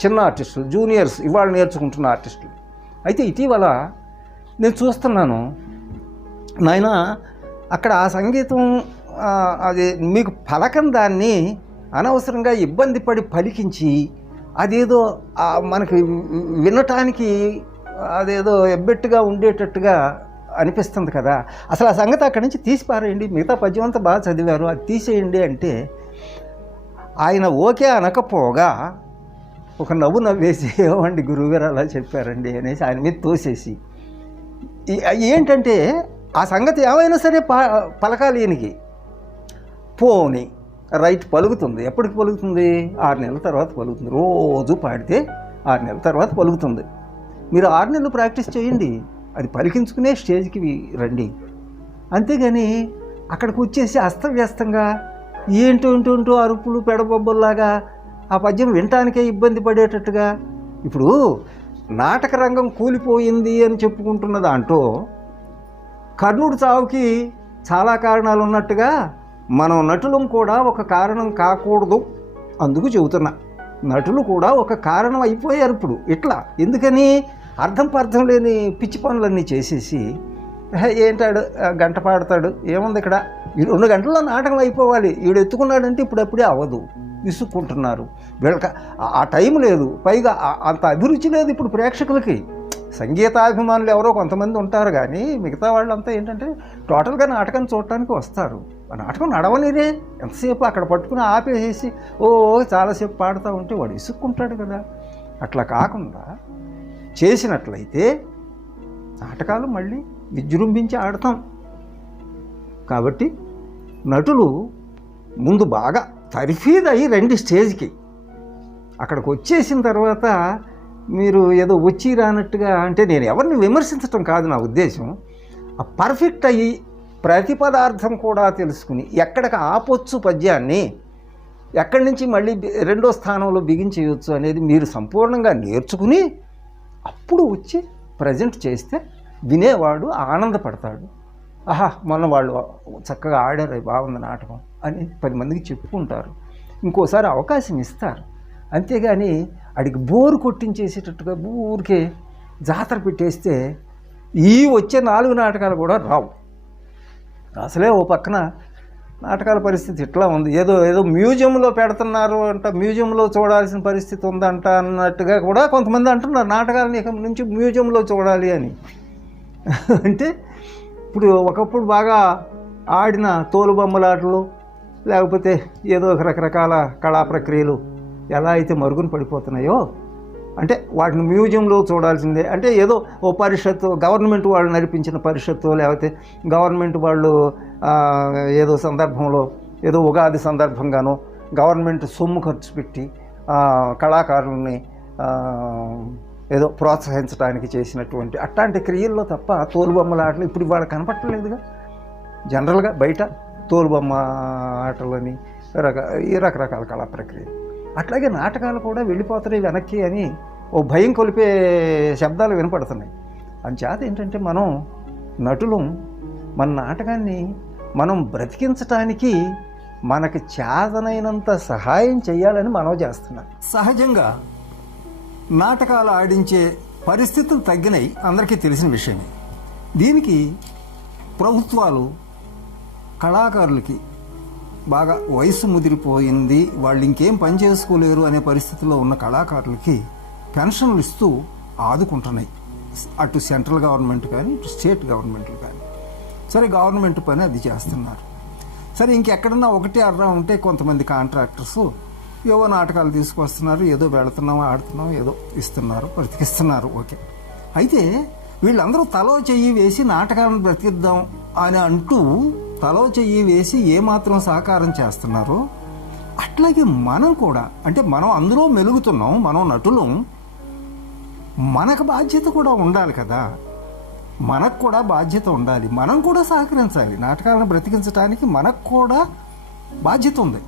చిన్న ఆర్టిస్టులు, జూనియర్స్, ఇవాళ నేర్చుకుంటున్న ఆర్టిస్టులు. అయితే ఇటీవల నేను చూస్తున్నాను, నాయన అక్కడ ఆ సంగీతం అది మీకు పలకం దాన్ని అనవసరంగా ఇబ్బంది పడి పలికించి అదేదో మనకి వినటానికి అదేదో ఎబ్బెట్టుగా ఉండేటట్టుగా అనిపిస్తుంది కదా. అసలు ఆ సంగతి అక్కడి నుంచి తీసి పారేయండి, మిగతా పద్యం అంతా బాగా చదివారు, అది తీసేయండి అంటే ఆయన ఓకే అనకపోగా ఒక నవ్వేసి, ఏమండి గురువుగారు అలా చెప్పారండి అనేసి ఆయన మీద తోసేసి, ఏంటంటే ఆ సంగతి ఏమైనా సరే పలకాలి ఈయనకి. పోని రైట్ పలుకుతుంది. ఎప్పటికి పలుకుతుంది? 6 నెలల తర్వాత పలుకుతుంది. రోజు పాడితే 6 నెలల తర్వాత పలుకుతుంది. మీరు 6 నెలలు ప్రాక్టీస్ చేయండి, అది పలికించుకునే స్టేజ్కి రండి. అంతేగాని అక్కడికి వచ్చేసి అస్తవ్యస్తంగా ఏంటో అరుపులు పెడబొబ్బల్లాగా ఆ పద్యం వినటానికే ఇబ్బంది పడేటట్టుగా. ఇప్పుడు నాటక రంగం కూలిపోయింది అని చెప్పుకుంటున్న దాంట్లో కర్ణుడి చావుకి చాలా కారణాలు ఉన్నట్టుగా మనం నటులం కూడా ఒక కారణం కాకూడదు, అందుకు చెబుతున్నా. నటులు కూడా ఒక కారణం అయిపోయారు ఇప్పుడు. ఇట్లా ఎందుకని? అర్థం పర్థం లేని పిచ్చి పనులన్నీ చేసేసి ఏంటాడు గంట పాడతాడు ఏముంది ఇక్కడ, ఈ 2 గంటల్లో నాటకం అయిపోవాలి, వీడు ఎత్తుకున్నాడంటే ఇప్పుడప్పుడే అవ్వదు, విసుక్కుంటున్నారు. వీళ్ళకి ఆ టైం లేదు, పైగా అంత అభిరుచి లేదు ఇప్పుడు ప్రేక్షకులకి. సంగీతాభిమానులు ఎవరో కొంతమంది ఉంటారు కానీ మిగతా వాళ్ళంతా ఏంటంటే టోటల్గా నాటకాన్ని చూడటానికి వస్తారు. ఆ నాటకం నడవనిదే, ఎంతసేపు అక్కడ పట్టుకుని ఆపేసేసి చాలాసేపు పాడుతూ ఉంటే వాడు విసుక్కుంటాడు కదా. అట్లా కాకుండా చేసినట్లయితే నాటకాలు మళ్ళీ విజృంభించి ఆడతాం. కాబట్టి నటులు ముందు బాగా తర్ఫీదయ్యి రండి స్టేజ్కి. అక్కడికి వచ్చేసిన తర్వాత మీరు ఏదో వచ్చి రానట్టుగా, అంటే నేను ఎవరిని విమర్శించటం కాదు నా ఉద్దేశం, ఆ పర్ఫెక్ట్ అయ్యి ప్రతి పదార్థం కూడా తెలుసుకుని ఎక్కడికి ఆపొచ్చు పద్యాన్ని, ఎక్కడి నుంచి మళ్ళీ 2వ స్థానంలో బిగించేయచ్చు అనేది మీరు సంపూర్ణంగా నేర్చుకుని అప్పుడు వచ్చి ప్రజెంట్ చేస్తే వినేవాడు ఆనందపడతాడు. ఆహా మొన్న వాళ్ళు చక్కగా ఆడారు, బాగుంది నాటకం అని 10 మందికి చెప్పుకుంటారు, ఇంకోసారి అవకాశం ఇస్తారు. అంతేగాని అడిగి బోరు కొట్టించేసేటట్టుగా ఊరికే జాతర పెట్టేస్తే ఈ వచ్చే 4 నాటకాలు కూడా రావు. అసలే ఓ పక్కన నాటకాల పరిస్థితి ఇట్లా ఉంది, ఏదో మ్యూజియంలో పెడుతున్నారు అంట, మ్యూజియంలో చూడాల్సిన పరిస్థితి ఉందంట అన్నట్టుగా కూడా కొంతమంది అంటున్నారు నాటకాలను ఇక నుంచి మ్యూజియంలో చూడాలి అని. అంటే ఇప్పుడు ఒకప్పుడు బాగా ఆడిన తోలుబొమ్మలాటలు లేకపోతే ఏదో రకరకాల కళా ప్రక్రియలు ఎలా అయితే మరుగున పడిపోతున్నాయో, అంటే వాటిని మ్యూజియంలో చూడాల్సిందే. అంటే ఏదో ఓ పరిషత్తు, గవర్నమెంట్ వాళ్ళు నడిపించిన పరిషత్తు, లేకపోతే గవర్నమెంట్ వాళ్ళు ఏదో సందర్భంలో, ఏదో ఉగాది సందర్భంగానో గవర్నమెంట్ సొమ్ము ఖర్చు పెట్టి కళాకారుల్ని ఏదో ప్రోత్సహించడానికి చేసినటువంటి అట్లాంటి క్రియల్లో తప్ప తోలుబొమ్మల ఆటలు ఇప్పుడు వాళ్ళు కనపట్టలేదుగా. జనరల్గా బయట తోలుబొమ్మ ఆటలని ఈ రకరకాల కళా ప్రక్రియ. అట్లాగే నాటకాలు కూడా వెళ్ళిపోతున్నాయి వెనక్కి అని ఓ భయం కొలిపే శబ్దాలు వినపడుతున్నాయి. అంచేత ఏంటంటే మనం నటులు మన నాటకాన్ని మనం బ్రతికించటానికి మనకి చేతనైనంత సహాయం చేయాలని మనం చేస్తున్నాం. సహజంగా నాటకాలు ఆడించే పరిస్థితులు తగ్గినాయి, అందరికీ తెలిసిన విషయమే. దీనికి ప్రభుత్వాలు కళాకారులకి బాగా వయసు ముదిరిపోయింది, వాళ్ళు ఇంకేం పని చేసుకోలేరు అనే పరిస్థితిలో ఉన్న కళాకారులకి పెన్షన్లు ఇస్తూ ఆదుకుంటున్నాయి. అటు సెంట్రల్ గవర్నమెంట్ కానీ ఇటు స్టేట్ గవర్నమెంట్లు కానీ. సరే గవర్నమెంట్ పని అది చేస్తున్నారు. సరే ఇంకెక్కడన్నా ఒకటి అర్రా ఉంటే కొంతమంది కాంట్రాక్టర్స్ ఏవో నాటకాలు తీసుకొస్తున్నారు, ఏదో వెళుతున్నాం ఆడుతున్నాం, ఏదో ఇస్తున్నారు, బ్రతికిస్తున్నారు. ఓకే, అయితే వీళ్ళందరూ తలో చెయ్యి వేసి నాటకాలను బ్రతికిద్దాం అని అంటూ తలో చెయ్యి వేసి ఏమాత్రం సహకారం చేస్తున్నారో అట్లాగే మనం కూడా, అంటే మనం అందులో మెలుగుతున్నాం, మనం నటులు, మనకు బాధ్యత కూడా ఉండాలి కదా. మనకు కూడా బాధ్యత ఉండాలి, మనం కూడా సహకరించాలి. నాటకాలను బ్రతికించడానికి మనకు కూడా బాధ్యత ఉంది.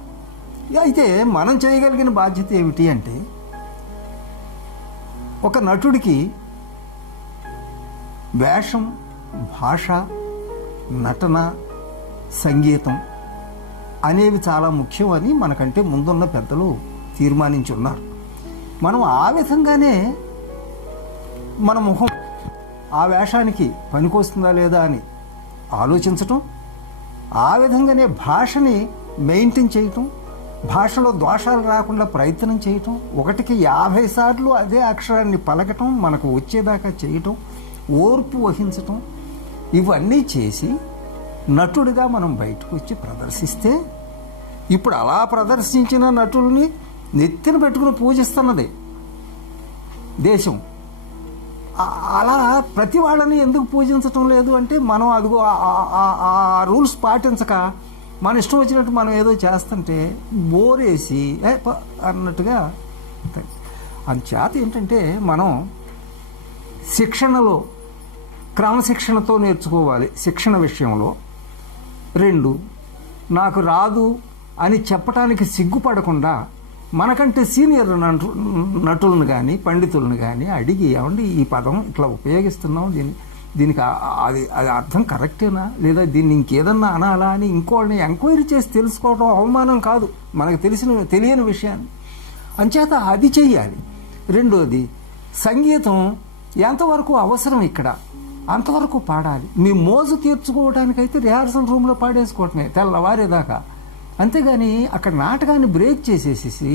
అయితే మనం చేయగలిగిన బాధ్యత ఏమిటి అంటే, ఒక నటుడికి వేషం, భాష, నటన, సంగీతం అనేవి చాలా ముఖ్యం అని మనకంటే ముందున్న పెద్దలు తీర్మానించి ఉన్నారు. మనం ఆ విధంగానే మన ముఖం ఆ వేషానికి పనికొస్తుందా లేదా అని ఆలోచించటం, ఆ విధంగానే భాషని మెయింటైన్ చేయటం, భాషలో దోషాలు రాకుండా ప్రయత్నం చేయటం, 1కి 50 సార్లు అదే అక్షరాన్ని పలకటం, మనకు వచ్చేదాకా చేయటం, ఓర్పు వహించటం, ఇవన్నీ చేసి నటుడిగా మనం బయటకు వచ్చి ప్రదర్శిస్తే, ఇప్పుడు అలా ప్రదర్శించిన నటుల్ని నెత్తిన పెట్టుకుని పూజిస్తున్నది దేశం. అలా ప్రతి వాళ్ళని ఎందుకు పూజించటం లేదు అంటే, మనం అదిగో ఆ రూల్స్ పాటించక మన ఇష్టం వచ్చినట్టు మనం ఏదో చేస్తుంటే బోరేసి అన్నట్టుగా. అందుచేత ఏంటంటే మనం శిక్షణలో క్రమశిక్షణతో నేర్చుకోవాలి. శిక్షణ విషయంలో 2, నాకు రాదు అని చెప్పటానికి సిగ్గుపడకుండా మనకంటే సీనియర్ నటులను కానీ పండితులను కానీ అడిగి, ఏమండి ఈ పదం ఇట్లా ఉపయోగిస్తున్నాం, దీనికి అది అర్థం కరెక్టేనా లేదా దీన్ని ఇంకేదన్నా అనాలా అని ఇంకోళ్ళని ఎంక్వైరీ చేసి తెలుసుకోవడం అవమానం కాదు, మనకు తెలియని విషయాన్ని. అంచేత అది చెయ్యాలి. 2వది సంగీతం ఎంతవరకు అవసరం ఇక్కడ అంతవరకు పాడాలి. మీ మోజు తీర్చుకోవడానికైతే రిహార్సల్ రూమ్లో పాడేసుకోవటమే తెల్లవారేదాకా. అంతేగాని అక్కడ నాటకాన్ని బ్రేక్ చేసేసేసి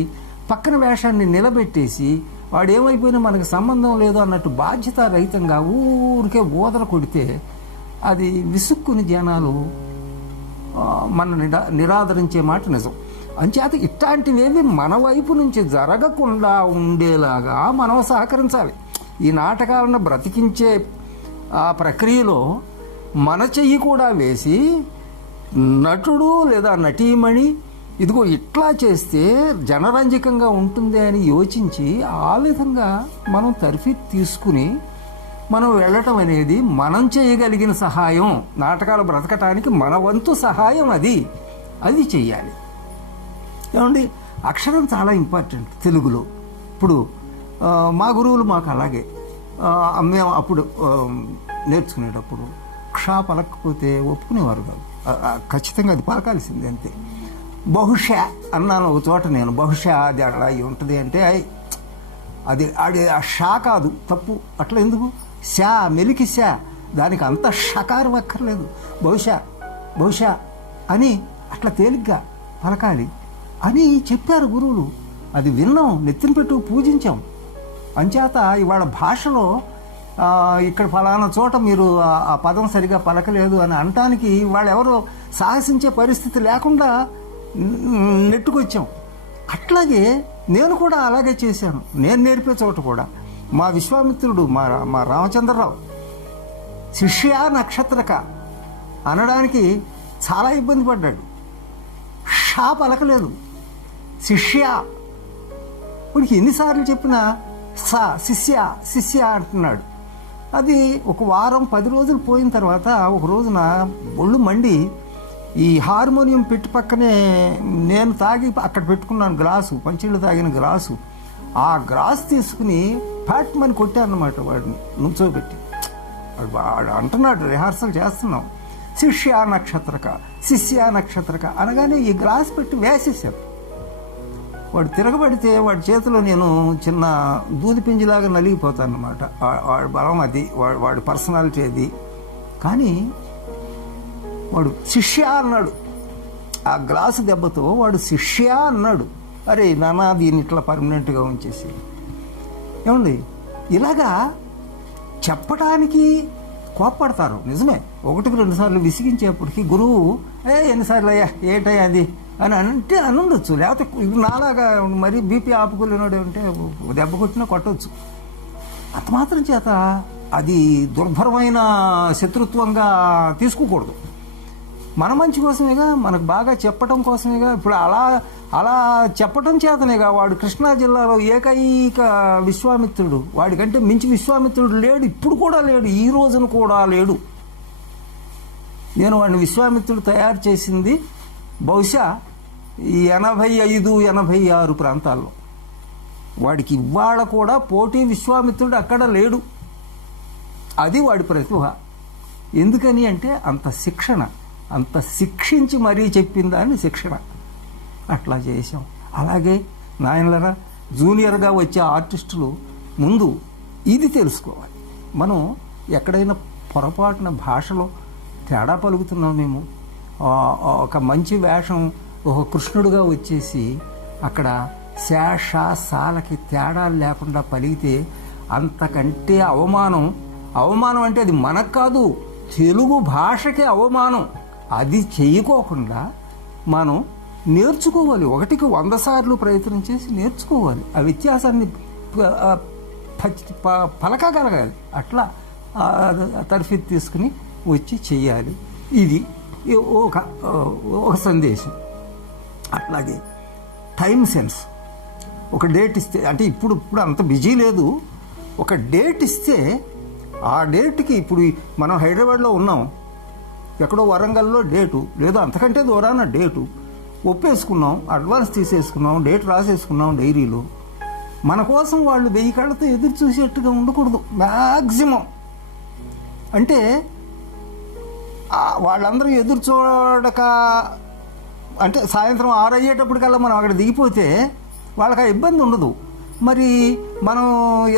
పక్కన వేషాన్ని నిలబెట్టేసి వాడు ఏమైపోయినా మనకు సంబంధం లేదు అన్నట్టు బాధ్యతారహితంగా ఊరికే ఓదర కొడితే అది విసుక్కుని జనాలు మన నిరాదరించే మాట నిజం. అంచేత ఇట్లాంటివేవి మన వైపు నుంచి జరగకుండా ఉండేలాగా మనం సహకరించాలి. ఈ నాటకాలను బ్రతికించే ఆ ప్రక్రియలో మన చెయ్యి కూడా వేసి నటుడు లేదా నటీమణి ఇదిగో ఇట్లా చేస్తే జనరంజకంగా ఉంటుంది అని యోచించి ఆ విధంగా మనం తర్ఫీ తీసుకుని మనం వెళ్ళటం అనేది మనం చేయగలిగిన సహాయం. నాటకాలు బ్రతకటానికి మన వంతు సహాయం అది చెయ్యాలి. ఏమండి, అక్షరం చాలా ఇంపార్టెంట్ తెలుగులో. ఇప్పుడు మా గురువులు మాకు అలాగే మేము అప్పుడు నేర్చుకునేటప్పుడు క్ష పలకపోతే ఒప్పుకునేవారు కాదు. ఖచ్చితంగా అది పలకాల్సింది అంతే. బహుశా అన్నాను ఒక చోట నేను, బహుశా అది అలా ఉంటుంది అంటే అది ఆ షా కాదు, తప్పు. అట్లా ఎందుకు? శా, మెలికి శా, దానికి అంత షకారం అక్కర్లేదు. బహుశా అని అట్లా తేలిగ్గా పలకాలి అని చెప్పారు గురువులు. అది విన్నాం, నెత్తిన పెట్టు పూజించాం. అంచేత ఇవాళ భాషలో ఇక్కడ ఫలానా చోట మీరు ఆ పదం సరిగా పలకలేదు అని అనటానికి వాళ్ళు ఎవరో సాహసించే పరిస్థితి లేకుండా నెట్టుకొచ్చాం. అట్లాగే నేను కూడా అలాగే చేశాను. నేను నేర్పే చోట కూడా మా విశ్వామిత్రుడు మా రామచంద్రరావు శిష్య నక్షత్రక అనడానికి చాలా ఇబ్బంది పడ్డాడు. షా పలకలేదు, శిష్య. ఇప్పటికి ఎన్నిసార్లు చెప్పినా సా శిష్య అంటున్నాడు. అది ఒక వారం 10 రోజులు పోయిన తర్వాత ఒక రోజున ఒళ్ళు మండి ఈ హార్మోనియం పెట్టి పక్కనే నేను తాగి అక్కడ పెట్టుకున్నాను గ్లాసు, పంచీళ్ళు తాగిన గ్లాసు. ఆ గ్లాస్ తీసుకుని ఫ్యాట్మని కొట్టానమాట వాడిని నుంచోబెట్టి. వాడు అంటున్నాడు, రిహార్సల్ చేస్తున్నాం, శిష్య నక్షత్రక అనగానే ఈ గ్లాస్ పెట్టి వేసేసారు. వాడు తిరగబడితే వాడి చేతిలో నేను చిన్న దూది పింజిలాగా నలిగిపోతాను అనమాట. వాడి బలం అది, వాడి పర్సనాలిటీ అది. కానీ వాడు శిష్య అన్నాడు. ఆ గ్లాసు దెబ్బతో వాడు శిష్య అన్నాడు. అరే నాన్న, దీన్ని ఇట్లా పర్మనెంట్గా ఉంచేసి. ఏమండి, ఇలాగా చెప్పటానికి కోప్పడతారు నిజమే. 1-2 సార్లు విసిగించేప్పటికి గురువు ఎన్నిసార్లు అయ్యా ఏటయ్యా అది అని అంటే అనుండొచ్చు. లేకపోతే నాలాగా మరీ బీపీ ఆపుకోలేనాడు అంటే దెబ్బ కొట్టినా కొట్టవచ్చు. అంత మాత్రం చేత అది దుర్భరమైన శత్రుత్వంగా తీసుకోకూడదు. మన మంచి కోసమేగా, మనకు బాగా చెప్పటం కోసమేగా. ఇప్పుడు అలా చెప్పటం చేతనేగా వాడు కృష్ణా జిల్లాలో ఏకైక విశ్వామిత్రుడు. వాడికంటే మించి విశ్వామిత్రుడు లేడు, ఇప్పుడు కూడా లేడు, ఈ రోజున కూడా లేడు. నేను వాడిని విశ్వామిత్రుడు తయారు చేసింది బహుశా 85-86 ప్రాంతాల్లో. వాడికి ఇవాళ కూడా పోటీ విశ్వామిత్రుడు అక్కడ లేడు. అది వాడి ప్రతిభ. ఎందుకని అంటే అంత శిక్షణ, అంత శిక్షించి మరీ చెప్పిందాన్ని శిక్షణ. అట్లా చేసాం. అలాగే నాయనలరా, జూనియర్గా వచ్చే ఆర్టిస్టులు ముందు ఇది తెలుసుకోవాలి. మనం ఎక్కడైనా పొరపాటున భాషలో తేడా పలుకుతున్నాం. మేము ఒక మంచి వేషం ఒక కృష్ణుడుగా వచ్చేసి అక్కడ శేషాలకి తేడాలు లేకుండా పలిగితే అంతకంటే అవమానం అంటే అది మనకు కాదు, తెలుగు భాషకే అవమానం. అది చేయకోకుండా మనం నేర్చుకోవాలి. 100 సార్లు ప్రయత్నం చేసి నేర్చుకోవాలి. ఆ వ్యత్యాసాన్ని పలకగలగాలి. అట్లా తర్ఫీ తీసుకుని వచ్చి చేయాలి. ఇది ఒక సందేశం. అట్లాగే టైం సెన్స్. ఒక డేట్ ఇస్తే, అంటే ఇప్పుడు అంత బిజీ లేదు, ఒక డేట్ ఇస్తే ఆ డేట్కి, ఇప్పుడు మనం హైదరాబాద్లో ఉన్నాం, ఎక్కడో వరంగల్లో డేటు లేదు, అంతకంటే దూరాన డేటు ఒప్పేసుకున్నాం, అడ్వాన్స్ తీసేసుకున్నాం, డేట్ రాసేసుకున్నాం డైరీలో. మన కోసం వాళ్ళు 1000 కళ్ళతో ఎదురు చూసేట్టుగా ఉండకూడదు. మ్యాక్సిమం అంటే వాళ్ళందరూ ఎదురు చూడక, అంటే సాయంత్రం 6 అయ్యేటప్పటికల్లా మనం అక్కడ దిగిపోతే వాళ్ళకి ఆ ఇబ్బంది ఉండదు. మరి మనం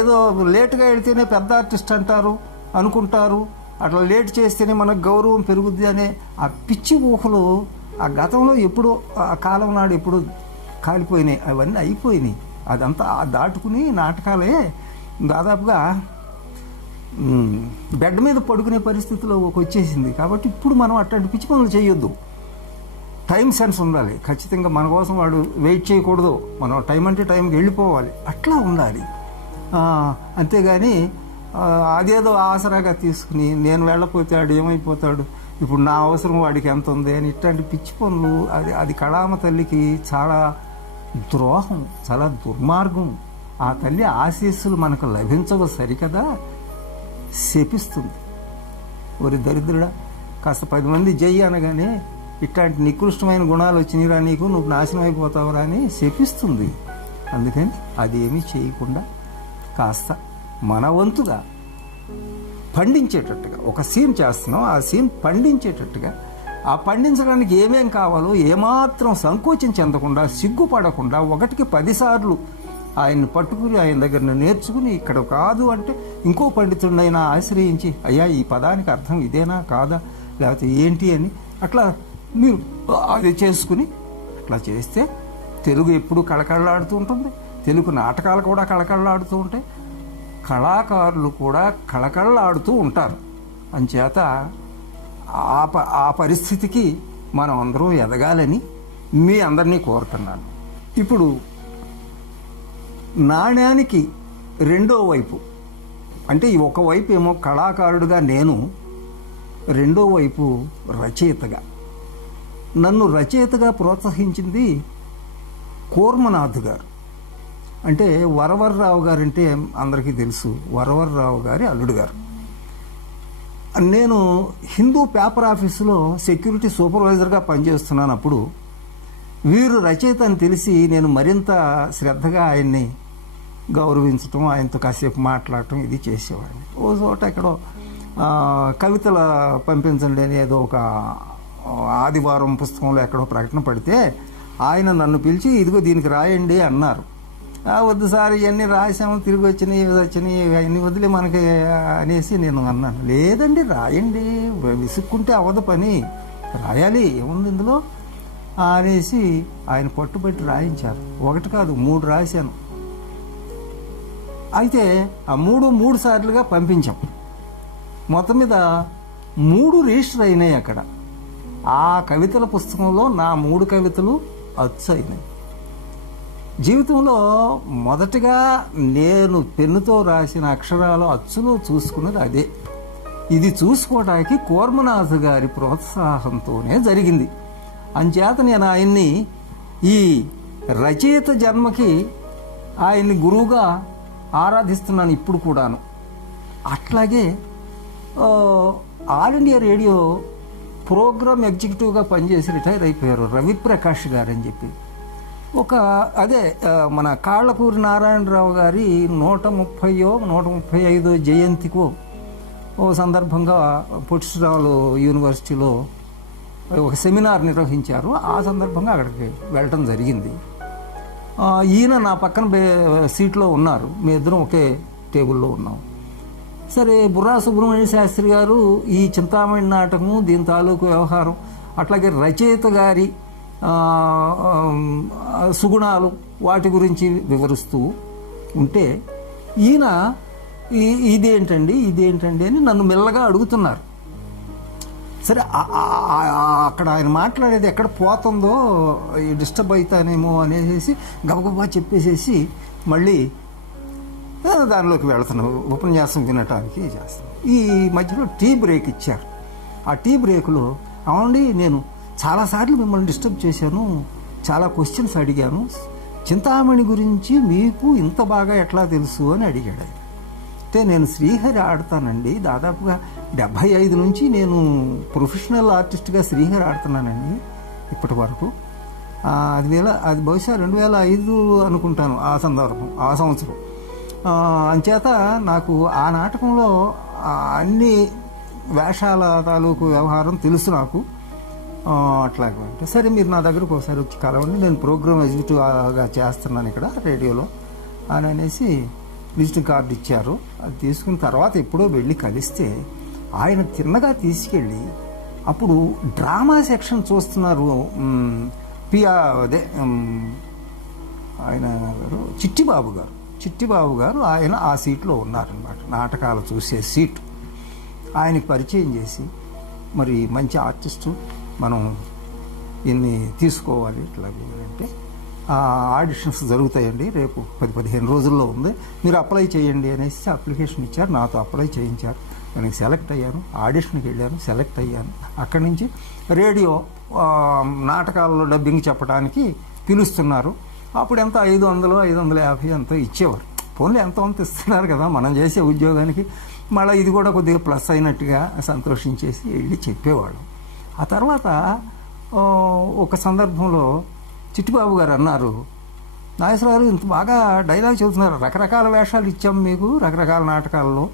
ఏదో లేటుగా వెళితేనే పెద్ద ఆర్టిస్ట్ అంటారు అనుకుంటారు, అట్లా లేట్ చేస్తేనే మనకు గౌరవం పెరుగుద్ది అనే ఆ పిచ్చి ఊహలు ఆ గతంలో ఎప్పుడో ఆ కాలం నాడు ఎప్పుడో కాలిపోయినాయి, అవన్నీ అయిపోయినాయి. అదంతా దాటుకుని నాటకాలే దాదాపుగా బెడ్ మీద పడుకునే పరిస్థితిలో వచ్చేసింది. కాబట్టి ఇప్పుడు మనం అట్లాంటి పిచ్చి పనులు చేయొద్దు. టైం సెన్స్ ఉండాలి ఖచ్చితంగా. మన కోసం వాడు వెయిట్ చేయకూడదు, మనం టైం అంటే టైంకి వెళ్ళిపోవాలి, అట్లా ఉండాలి. అంతేగాని అదేదో ఆసరాగా తీసుకుని నేను వెళ్ళకపోతే వాడు ఏమైపోతాడు, ఇప్పుడు నా అవసరం వాడికి ఎంత ఉంది అని ఇట్లాంటి పిచ్చి పనులు అది కళామ తల్లికి చాలా ద్రోహం, చాలా దుర్మార్గం. ఆ తల్లి ఆశీస్సులు మనకు లభించవు సరికదా, శపిస్తుంది. ఒరి దరిద్రుడా, కాస్త 10 మంది జై అనగానే ఇట్లాంటి నికృష్టమైన గుణాలు వచ్చినాయిరా నీకు, నువ్వు నాశనం అయిపోతావురా అని శపిస్తుంది. అందుకని అదేమీ చేయకుండా కాస్త మన వంతుగా పండించేటట్టుగా ఒక సీన్ చేస్తున్నాం, ఆ సీన్ పండించేటట్టుగా, ఆ పండించడానికి ఏమేం కావాలో ఏమాత్రం సంకోచం చెందకుండా, సిగ్గుపడకుండా 1కి 10 సార్లు ఆయన్ని పట్టుకుని ఆయన దగ్గర నేర్చుకుని ఇక్కడ కాదు అంటే ఇంకో పండితుడినైనా ఆశ్రయించి అయ్యా ఈ పదానికి అర్థం ఇదేనా కాదా లేకపోతే ఏంటి అని అట్లా మీరు అది చేసుకుని అట్లా చేస్తే తెలుగు ఎప్పుడు కళకళలాడుతూ ఉంటుంది. తెలుగు నాటకాలు కూడా కళకళలాడుతూ ఉంటాయి, కళాకారులు కూడా కళకళలాడుతూ ఉంటారు. అంచేత ఆ పరిస్థితికి మనం అందరం ఎదగాలని మీ అందరినీ కోరుతున్నాను. ఇప్పుడు నాణ్యానికి రెండో వైపు అంటే ఒకవైపు ఏమో కళాకారుడిగా నేను, రెండో వైపు రచయితగా. నన్ను రచయితగా ప్రోత్సహించింది కూర్మనాథ్ గారు. అంటే వరవర్రావు గారంటే అందరికీ తెలుసు, వరవర్రావు గారి అల్లుడు గారు. నేను హిందూ పేపర్ ఆఫీసులో సెక్యూరిటీ సూపర్వైజర్గా పనిచేస్తున్నాను. అప్పుడు వీరు రచయిత అని తెలిసి నేను మరింత శ్రద్ధగా ఆయన్ని గౌరవించటం, ఆయనతో కాసేపు మాట్లాడటం ఇది చేసేవాడిని. ఓ చోట ఎక్కడో కవితల పంపించండి అని ఏదో ఒక ఆదివారం పుస్తకంలో ఎక్కడో ప్రకటన పడితే ఆయన నన్ను పిలిచి ఇదిగో దీనికి రాయండి అన్నారు. వద్దు సార్ ఇవన్నీ రాసాము, తిరిగి వచ్చినాయి అవన్నీ వదిలే మనకి అనేసి నేను అన్నాను. లేదండి రాయండి, విసుక్కుంటే అవ్వదు పని, రాయాలి ఏముంది ఇందులో అనేసి ఆయన పట్టుబట్టి రాయించారు. 1 కాదు 3 రాశాను. అయితే ఆ 3 సార్లుగా పంపించాం. మొత్తం మీద 3 రిజిస్టర్ అయినాయి అక్కడ. ఆ కవితల పుస్తకంలో నా 3 కవితలు అచ్చు అయినాయి. జీవితంలో మొదటగా నేను పెన్నుతో రాసిన అక్షరాలు అచ్చులో చూసుకున్నది అదే. ఇది చూసుకోవడానికి కూర్మనాథ్ గారి ప్రోత్సాహంతోనే జరిగింది. అంచేత నేను ఆయన్ని ఈ రచయిత జన్మకి ఆయన్ని గురువుగా ఆరాధిస్తున్నాను ఇప్పుడు కూడాను. అట్లాగే ఆల్ ఇండియా రేడియో ప్రోగ్రామ్ ఎగ్జిక్యూటివ్గా పనిచేసి రిటైర్ అయిపోయారు రవిప్రకాష్ గారు అని చెప్పి. అదే మన కాళ్ళకూరి నారాయణరావు గారి 130వ 135వ జయంతికో ఓ సందర్భంగా పొట్టిశ్రావులు యూనివర్సిటీలో ఒక సెమినార్ నిర్వహించారు. ఆ సందర్భంగా అక్కడికి వెళ్ళటం జరిగింది. ఈయన నా పక్కన సీట్లో ఉన్నారు, మీ ఇద్దరం ఒకే టేబుల్లో ఉన్నాం. సరే బుర్రా సుబ్రహ్మణ్య శాస్త్రి గారు ఈ చింతామణి నాటకము, దీని తాలూకు వ్యవహారం, అట్లాగే రచయిత గారి సుగుణాలు వాటి గురించి వివరిస్తూ ఉంటే ఈయన ఇదేంటండి అని నన్ను మెల్లగా అడుగుతున్నారు. సరే అక్కడ ఆయన మాట్లాడేది ఎక్కడ పోతుందో డిస్టర్బ్ అవుతానేమో అనేసి గబగబా చెప్పేసేసి మళ్ళీ దానిలోకి వెళుతున్నాం, ఉపన్యాసం వినటానికి చేస్తాం. ఈ మధ్యలో టీ బ్రేక్ ఇచ్చారు. ఆ టీ బ్రేక్లో అవునండి నేను చాలాసార్లు మిమ్మల్ని డిస్టర్బ్ చేశాను, చాలా క్వశ్చన్స్ అడిగాను, చింతామణి గురించి మీకు ఇంత బాగా ఎట్లా తెలుసు అని అడిగాడు. అంటే నేను శ్రీహరి ఆడతానండి, దాదాపుగా 75 నుంచి నేను ప్రొఫెషనల్ ఆర్టిస్ట్గా శ్రీహరి ఆడుతున్నానండి ఇప్పటి వరకు. అది బహుశా 2005 అనుకుంటాను ఆ సంవత్సరం. అంచేత నాకు ఆ నాటకంలో అన్ని వేషాల తాలూకు వ్యవహారం తెలుసు నాకు. అట్లాగే అంటే సరే మీరు నా దగ్గరకు ఒకసారి వచ్చి కలవండి, నేను ప్రోగ్రామ్ ఎగ్జిక్యూటివ్గా చేస్తున్నాను ఇక్కడ రేడియోలో అని అనేసి విజిటింగ్ కార్డు ఇచ్చారు. అది తీసుకున్న తర్వాత ఎప్పుడో వెళ్ళి కలిస్తే ఆయన తిన్నగా తీసుకెళ్ళి అప్పుడు డ్రామా సెక్షన్ చూస్తున్నారు. అదే ఆయన గారు చిట్టిబాబు గారు ఆయన ఆ సీట్లో ఉన్నారనమాట. నాటకాలు చూసే సీటు ఆయనకి పరిచయం చేసి, మరి మంచి ఆర్టిస్టు, మనం ఇన్ని తీసుకోవాలి ఇట్లాగే అంటే, ఆడిషన్స్ జరుగుతాయండి రేపు 10-15 రోజుల్లో ఉంది, మీరు అప్లై చేయండి అనేసి అప్లికేషన్ ఇచ్చారు. నాతో అప్లై చేయించారు. నేను సెలెక్ట్ అయ్యాను. ఆడిషన్కి వెళ్ళాను, సెలెక్ట్ అయ్యాను. అక్కడి నుంచి రేడియో నాటకాల్లో డబ్బింగ్ చెప్పడానికి పిలుస్తున్నారు. అప్పుడు ఎంత 500-550 ఎంతో ఇచ్చేవారు. పోన్లే ఎంతో అంత ఇస్తున్నారు కదా మనం చేసే ఉద్యోగానికి, మళ్ళీ ఇది కూడా కొద్దిగా ప్లస్ అయినట్టుగా సంతోషించేసి వెళ్ళి చెప్పేవాడు. ఆ తర్వాత ఒక సందర్భంలో చిట్టిబాబు గారు అన్నారు, నాగేశ్వరరావు గారు ఇంత బాగా డైలాగ్ చెబుతున్నారు, రకరకాల వేషాలు ఇచ్చాం మీకు రకరకాల నాటకాల్లో,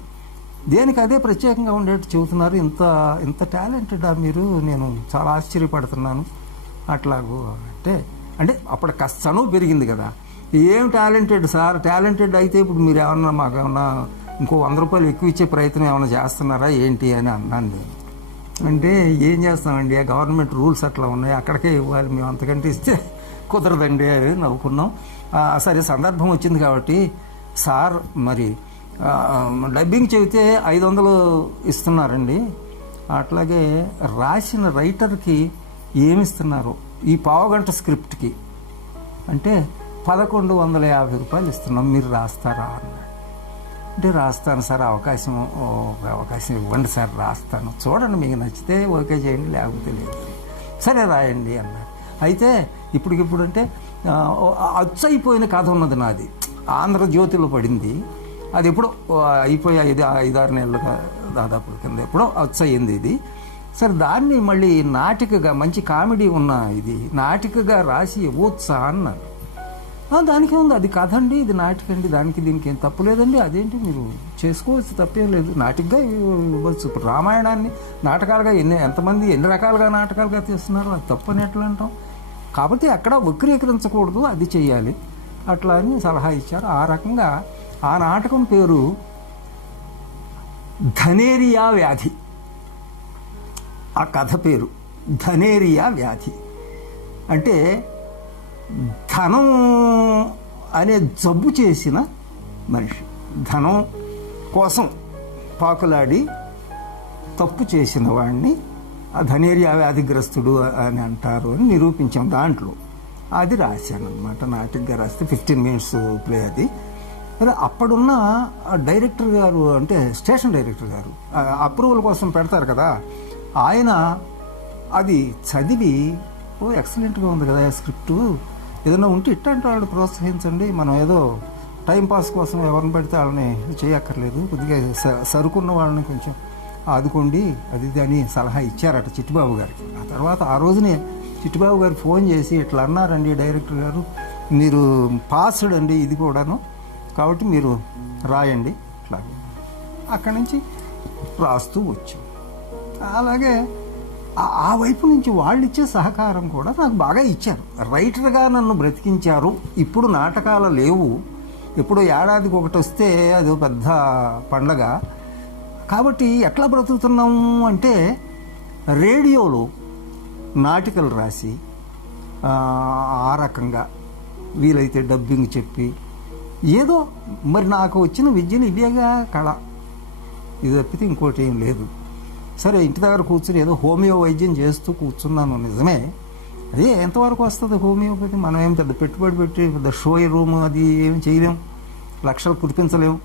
దేనికి అదే ప్రత్యేకంగా ఉండేట్టు చెబుతున్నారు, ఇంత టాలెంటెడా మీరు, నేను చాలా ఆశ్చర్యపడుతున్నాను అట్లాగూ అంటే అప్పుడు కాస్త చనువు పెరిగింది కదా. ఏం టాలెంటెడ్ సార్, టాలెంటెడ్ అయితే ఇప్పుడు మీరు ఏమన్నా మాకు ఏమన్నా ఇంకో 100 రూపాయలు ఎక్కువ ఇచ్చే ప్రయత్నం ఏమైనా చేస్తున్నారా ఏంటి అని అన్నాను నేను. అంటే ఏం చేస్తామండి, గవర్నమెంట్ రూల్స్ అట్లా ఉన్నాయి, అక్కడికే ఇవ్వాలి, మేము అంతకంటే ఇస్తే కుదరదండి అని నవ్వుకున్నాం. సరే సందర్భం వచ్చింది కాబట్టి సార్ మరి డబ్బింగ్ చెబితే 500 ఇస్తున్నారండి, అట్లాగే రాసిన రైటర్కి ఏమిస్తున్నారు ఈ పావుగంట స్క్రిప్ట్కి అంటే 1150 రూపాయలు ఇస్తున్నాం, మీరు రాస్తారా అన్నాడు. అంటే రాస్తాను సార్, అవకాశం ఇవ్వండి సార్, రాస్తాను, చూడండి మీకు నచ్చితే ఓకే చేయండి, లేకపోతే లేదు, సరే రాయండి అన్నాడు. అయితే ఇప్పటికిప్పుడు అంటే అచ్చయిపోయిన కథ ఉన్నది నాది, ఆంధ్రజ్యోతిలో పడింది, అది ఎప్పుడో అయిపోయి 5-6 నెలలుగా దాదాపు కింద ఎప్పుడో అచ్చయింది ఇది. సరే దాన్ని మళ్ళీ నాటికగా, మంచి కామెడీ ఉన్న ఇది నాటికగా రాసి ఇవ్వచ్చా అన్నాను. దానికి ఉంది, అది కథ అండి, ఇది నాటికండి, దానికి దీనికి ఏం తప్పు లేదండి, అదేంటి మీరు చేసుకోవచ్చు, తప్పేం లేదు, నాటికగా ఇవ్వచ్చు. ఇప్పుడు రామాయణాన్ని నాటకాలుగా ఎంతమంది ఎన్ని రకాలుగా నాటకాలుగా తీస్తున్నారు, అది తప్పని ఎట్లా అంటాం. కాబట్టి అక్కడ వక్రీకరించకూడదు, అది చెయ్యాలి అట్లా అని సలహా ఇచ్చారు. ఆ రకంగా ఆ నాటకం పేరు ధనేరియా వ్యాధి. ఆ కథ పేరు ధనేరియా వ్యాధి. అంటే ధనం అనే జబ్బు చేసిన మనిషి, ధనం కోసం పాకులాడి తప్పు చేసిన వాడిని ఆ ధనేరియా వ్యాధిగ్రస్తుడు అని అంటారు అని నిరూపించాం. దాంట్లో అది రాశాను అనమాట, నాటికగా రాస్తే 15 minutes ప్లే అది. అదే అప్పుడున్న డైరెక్టర్ గారు, అంటే స్టేషన్ డైరెక్టర్ గారు అప్రూవల్ కోసం పెడతారు కదా, ఆయన అది చదివి ఎక్సలెంట్గా ఉంది కదా స్క్రిప్టు, ఏదైనా ఉంటే ఇట్టంటే వాళ్ళు ప్రోత్సహించండి, మనం ఏదో టైంపాస్ కోసం ఎవరిని పెడితే వాళ్ళని చేయక్కర్లేదు, కొద్దిగా సరుకున్న వాళ్ళని కొంచెం ఆదుకోండి అది అని సలహా ఇచ్చారట చిట్టిబాబు గారికి. ఆ తర్వాత ఆ రోజునే చిట్టిబాబు గారు ఫోన్ చేసి ఇట్లా అన్నారండి డైరెక్టర్ గారు, మీరు పాస్డ్ అండి ఇది కూడాను, కాబట్టి మీరు రాయండి ఇట్లా. అక్కడి నుంచి రాస్తూ వచ్చాం. అలాగే ఆ వైపు నుంచి వాళ్ళు ఇచ్చే సహకారం కూడా నాకు బాగా ఇచ్చారు. రైటర్గా నన్ను బ్రతికించారు. ఇప్పుడు నాటకాలు లేవు, ఎప్పుడో ఏడాదికి ఒకటి వస్తే అది పెద్ద పండగ. కాబట్టి ఎట్లా బ్రతుకుతున్నాము అంటే రేడియోలో నాటికలు రాసి ఆ రకంగా వీలైతే డబ్బింగ్ చెప్పి ఏదో మరి నాకు వచ్చిన విద్యను ఇవేగా కళ, ఇది తప్పితే ఇంకోటి ఏం లేదు. సరే ఇంటి దగ్గర కూర్చుని ఏదో హోమియో వైద్యం చేస్తూ కూర్చున్నాను నిజమే. అదే ఎంతవరకు వస్తుంది హోమియోపతి, మనం ఏం పెద్ద పెట్టుబడి పెట్టి పెద్ద షో రూమ్ అది ఏమి చేయలేం, లక్షలు కురిపించలేము.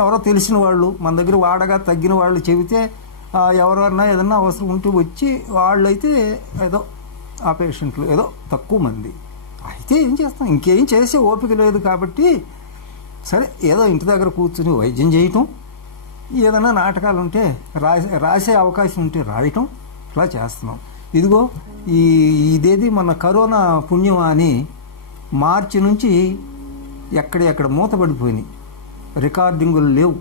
ఎవరో తెలిసిన వాళ్ళు మన దగ్గర వాడగా తగ్గిన వాళ్ళు చెబితే ఎవరన్నా ఏదన్నా అవసరం ఉంటే వచ్చి వాళ్ళైతే ఏదో ఆ పేషెంట్లు ఏదో తక్కువ మంది అయితే ఏం చేస్తాం, ఇంకేం చేసే ఓపిక లేదు. కాబట్టి సరే ఏదో ఇంటి దగ్గర కూర్చుని వైద్యం చేయటం, ఏదైనా నాటకాలు ఉంటే రాసే అవకాశం ఉంటే రాయటం, ఇట్లా చేస్తున్నాం. ఇదిగో ఇదేది మన కరోనా పుణ్యం అని మార్చి నుంచి ఎక్కడ మూతపడిపోయినాయి, రికార్డింగులు లేవు,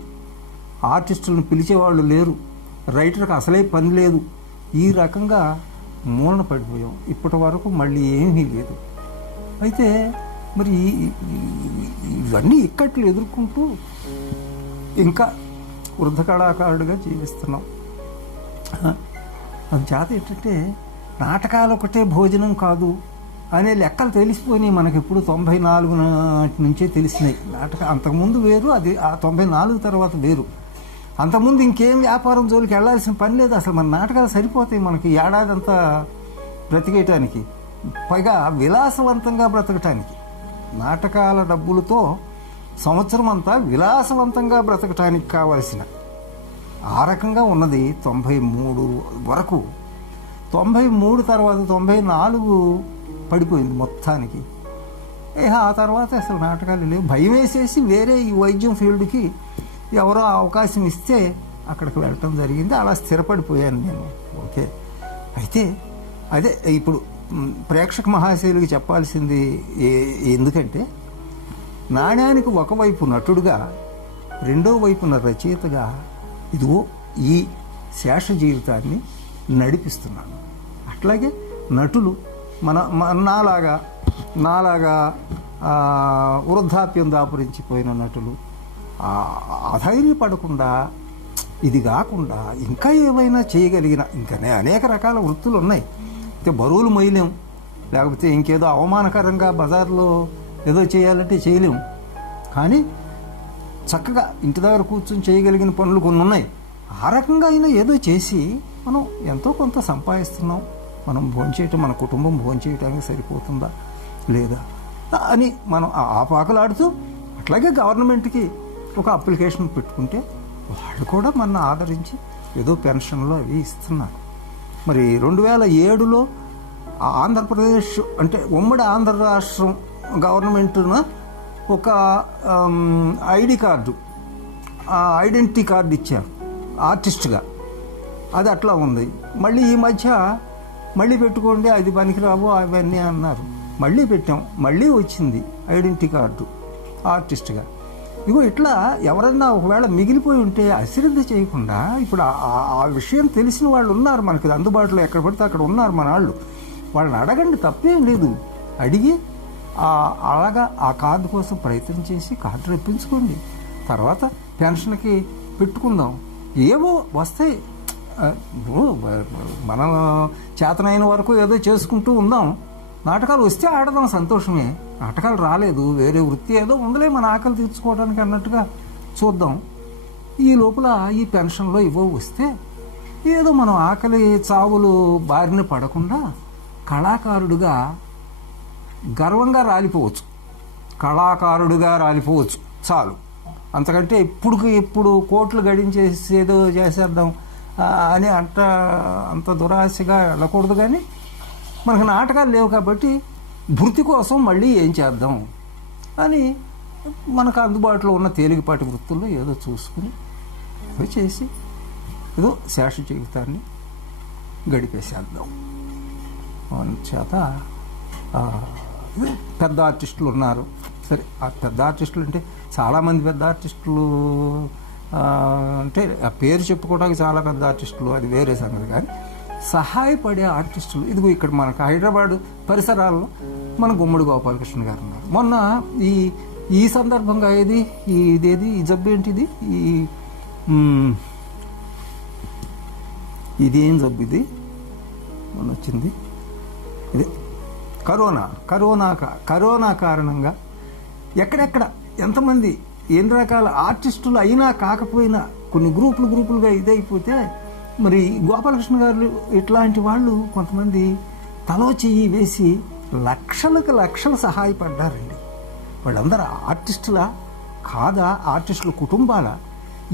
ఆర్టిస్టులను పిలిచేవాళ్ళు లేరు, రైటర్కి అసలే పని లేదు, ఈ రకంగా మూలన పడిపోయాం. ఇప్పటి వరకు మళ్ళీ ఏమీ లేదు. అయితే మరి ఇవన్నీ ఇక్కట్లు ఎదుర్కొంటూ ఇంకా వృద్ధ కళాకారుడిగా జీవిస్తున్నాం. అందుచేత ఏంటంటే నాటకాలు ఒకటే భోజనం కాదు అనే లెక్కలు తెలిసిపోయినాయి మనకి. ఇప్పుడు 94 నుంచే తెలిసినాయి. అంతకుముందు వేరు, అది ఆ 94 తర్వాత వేరు. అంతకుముందు ఇంకేం వ్యాపారం జోలికి వెళ్ళాల్సిన పని లేదు అసలు. మన నాటకాలు సరిపోతాయి మనకి ఏడాది అంతా బ్రతికేయటానికి, పైగా విలాసవంతంగా బ్రతకటానికి. నాటకాల డబ్బులతో సంవత్సరం అంతా విలాసవంతంగా బ్రతకటానికి కావలసిన ఆ రకంగా ఉన్నది 93 వరకు. 93 తర్వాత 94 పడిపోయింది మొత్తానికి. ఆ తర్వాత అసలు నాటకాలు లేవు. భయం వేసేసి వేరే ఈ వైద్యం ఫీల్డ్కి ఎవరో అవకాశం ఇస్తే అక్కడికి వెళ్ళటం జరిగింది. అలా స్థిరపడిపోయాను నేను. ఓకే, అయితే అదే ఇప్పుడు ప్రేక్షక మహాశైలికి చెప్పాల్సింది ఎందుకంటే, నాణ్యానికి ఒకవైపు నటుడుగా, రెండో వైపున రచయితగా ఇదిగో ఈ శేష జీవితాన్ని నడిపిస్తున్నాను. అట్లాగే నటులు నాలాగా వృద్ధాప్యం దాపురించిపోయిన నటులు అధైర్యపడకుండా, ఇది కాకుండా ఇంకా ఏమైనా చేయగలిగిన, ఇంకా అనేక రకాల వృత్తులు ఉన్నాయి. అయితే బరువులు మొయ్యలేం, లేకపోతే ఇంకేదో అవమానకరంగా బజార్లో ఏదో చేయాలంటే చేయలేము. కానీ చక్కగా ఇంటి దగ్గర కూర్చొని చేయగలిగిన పనులు కొన్ని ఉన్నాయి. ఆ రకంగా అయినా ఏదో చేసి మనం ఎంతో కొంత సంపాదిస్తున్నాం. మనం భోంచేయటం, మన కుటుంబం భోంచేయటానికి సరిపోతుందా లేదా అని మనం ఆపాకులాడుతూ, అట్లాగే గవర్నమెంట్కి ఒక అప్లికేషన్ పెట్టుకుంటే వాళ్ళు కూడా మన ఆదరించి ఏదో పెన్షన్లు అవి ఇస్తున్నారు. మరి 2007లో ఆంధ్రప్రదేశ్ అంటే ఉమ్మడి ఆంధ్ర రాష్ట్రం గవర్నమెంట్న ఒక ఐడి కార్డు, ఐడెంటిటీ కార్డు ఇచ్చారు ఆర్టిస్ట్గా. అది అట్లా ఉంది. మళ్ళీ ఈ మధ్య మళ్ళీ పెట్టుకోండి, అది పనికిరావు అవన్నీ అన్నారు. మళ్ళీ పెట్టాం, మళ్ళీ వచ్చింది ఐడెంటిటీ కార్డు ఆర్టిస్ట్గా. ఇగో ఇట్లా ఎవరన్నా ఒకవేళ మిగిలిపోయి ఉంటే అశ్రద్ధ చేయకుండా, ఇప్పుడు ఆ విషయం తెలిసిన వాళ్ళు ఉన్నారు మనకి అందుబాటులో, ఎక్కడ పడితే అక్కడ ఉన్నారు మన వాళ్ళు. వాళ్ళని అడగండి, తప్పేం లేదు. అడిగి అలాగా ఆ కార్డు కోసం ప్రయత్నం చేసి కార్డు రప్పించుకోండి. తర్వాత పెన్షన్కి పెట్టుకుందాం, ఏవో వస్తాయి. మనం చేతనైన వరకు ఏదో చేసుకుంటూ ఉందాం. నాటకాలు వస్తే ఆడదాం, సంతోషమే. నాటకాలు రాలేదు, వేరే వృత్తి ఏదో ఉందలే మన ఆకలి తీర్చుకోవడానికి అన్నట్టుగా చూద్దాం. ఈ లోపల ఈ పెన్షన్లో ఇవో వస్తే ఏదో మనం ఆకలి చావులు బారిన పడకుండా కళాకారుడుగా గర్వంగా రాలిపోవచ్చు. కళాకారుడుగా రాలిపోవచ్చు చాలు. అంతకంటే ఇప్పుడు కోట్లు గడించేసి ఏదో చేసేద్దాం అని అంత దురాశగా వెళ్ళకూడదు. కానీ మనకు నాటకాలు లేవు కాబట్టి భృతి కోసం మళ్ళీ ఏం చేద్దాం అని మనకు అందుబాటులో ఉన్న తేలికపాటి వృత్తుల్లో ఏదో చూసుకుని ఏదో చేసి ఏదో శేష జీవితాన్ని గడిపేసేద్దాం. చేత పెద్ద ఆర్టిస్టులు ఉన్నారు. సరే, ఆ పెద్ద ఆర్టిస్టులు అంటే చాలామంది పెద్ద ఆర్టిస్టులు అంటే ఆ పేరు చెప్పుకోవడానికి చాలా పెద్ద ఆర్టిస్టులు, అది వేరే సంగతి. కానీ సహాయపడే ఆర్టిస్టులు ఇదిగో ఇక్కడ మనకు హైదరాబాద్ పరిసరాల్లో మన గుమ్మడి గోపాలకృష్ణ గారు ఉన్నారు. మొన్న ఈ సందర్భంగా ఇదేది ఈ జబ్బు ఏంటిది, ఇదేం జబ్బు ఇది మొన్న వచ్చింది, ఇది కరోనా కారణంగా ఎక్కడెక్కడ ఎంతమంది ఎన్ని రకాల ఆర్టిస్టులు అయినా కాకపోయినా కొన్ని గ్రూపులుగా ఇదైపోతే, మరి గోపాలకృష్ణ గారు ఇట్లాంటి వాళ్ళు కొంతమంది తలో చెయ్యి వేసి లక్షలు సహాయపడ్డారండి. వాళ్ళందరూ ఆర్టిస్టులా కాదా, ఆర్టిస్టుల కుటుంబాల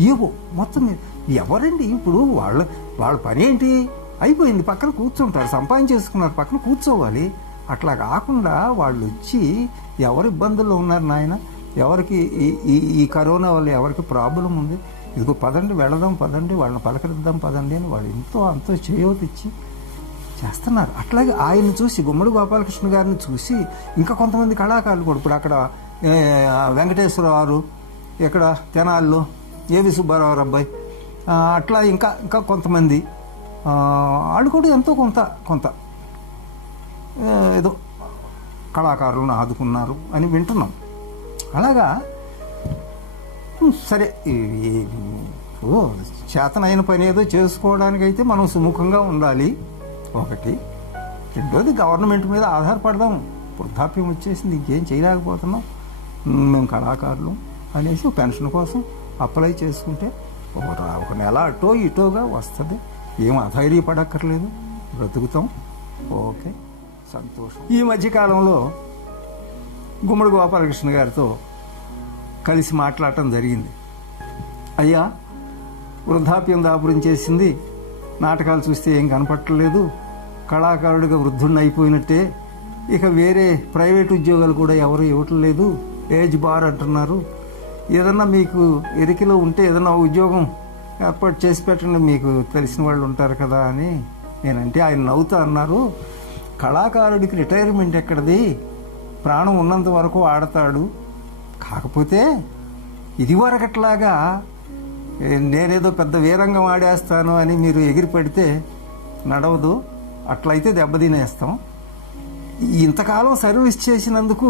ఏవో మొత్తం ఎవరండి. ఇప్పుడు వాళ్ళ పని ఏంటి, అయిపోయింది, పక్కన కూర్చుంటారు, సంపాదించేసుకున్నారు, పక్కన కూర్చోవాలి. అట్లా కాకుండా వాళ్ళు వచ్చి ఎవరు ఇబ్బందుల్లో ఉన్నారు నాయన, ఎవరికి ఈ కరోనా వల్ల ఎవరికి ప్రాబ్లం ఉంది, ఇదిగో పదండి వెళదాం, పదండి వాళ్ళని పలకరిద్దాం పదండి అని వాళ్ళు అంతో చేయవతిచ్చి చేస్తున్నారు. అట్లాగే ఆయన్ని చూసి, గుమ్మడి గోపాలకృష్ణ గారిని చూసి ఇంకా కొంతమంది కళాకారులు కూడా, ఇప్పుడు అక్కడ వెంకటేశ్వరరావు, ఇక్కడ తెనాల్లో ఏవి సుబ్బారావు అబ్బాయి, అట్లా ఇంకా కొంతమంది వాళ్ళు కూడా ఎంతో కొంత ఏదో కళాకారులను ఆదుకున్నారు అని వింటున్నాం. అలాగా సరే, చేతనైన పని ఏదో చేసుకోవడానికైతే మనం సుముఖంగా ఉండాలి ఒకటి. రెండోది, గవర్నమెంట్ మీద ఆధారపడదాం. వృద్ధాప్యం వచ్చేసింది, ఇంకేం చేయలేకపోతున్నాం, మేము కళాకారులు అనేసి పెన్షన్ కోసం అప్లై చేసుకుంటే ఒక నెల అటో ఇటోగా వస్తుంది. ఏం అధైర్యపడక్కర్లేదు, బ్రతుకుతాం. ఓకే, సంతోషం. ఈ మధ్యకాలంలో గుమ్మడి గోపాలకృష్ణ గారితో కలిసి మాట్లాడటం జరిగింది. అయ్యా, వృద్ధాప్యం దాపురం చేసింది, నాటకాలు చూస్తే ఏం కనపట్టలేదు, కళాకారుడిగా వృద్ధుడిని అయిపోయినట్టే, ఇక వేరే ప్రైవేట్ ఉద్యోగాలు కూడా ఎవరు ఇవ్వటం లేదు, ఏజ్ బార్ అంటున్నారు, ఏదన్నా మీకు ఎరికిలో ఉంటే ఏదన్నా ఉద్యోగం ఏర్పాటు చేసి పెట్టండి, మీకు తెలిసిన వాళ్ళు ఉంటారు కదా అని నేనంటే ఆయన నవ్వుతా అన్నారు, కళాకారుడికి రిటైర్మెంట్ ఎక్కడిది, ప్రాణం ఉన్నంత వరకు ఆడతాడు, కాకపోతే ఇదివరకట్లాగా నేనేదో పెద్ద వీరంగం ఆడేస్తాను అని మీరు ఎగిరి పెడితే నడవదు, అట్లయితే దెబ్బతినేస్తాం. ఇంతకాలం సర్వీస్ చేసినందుకు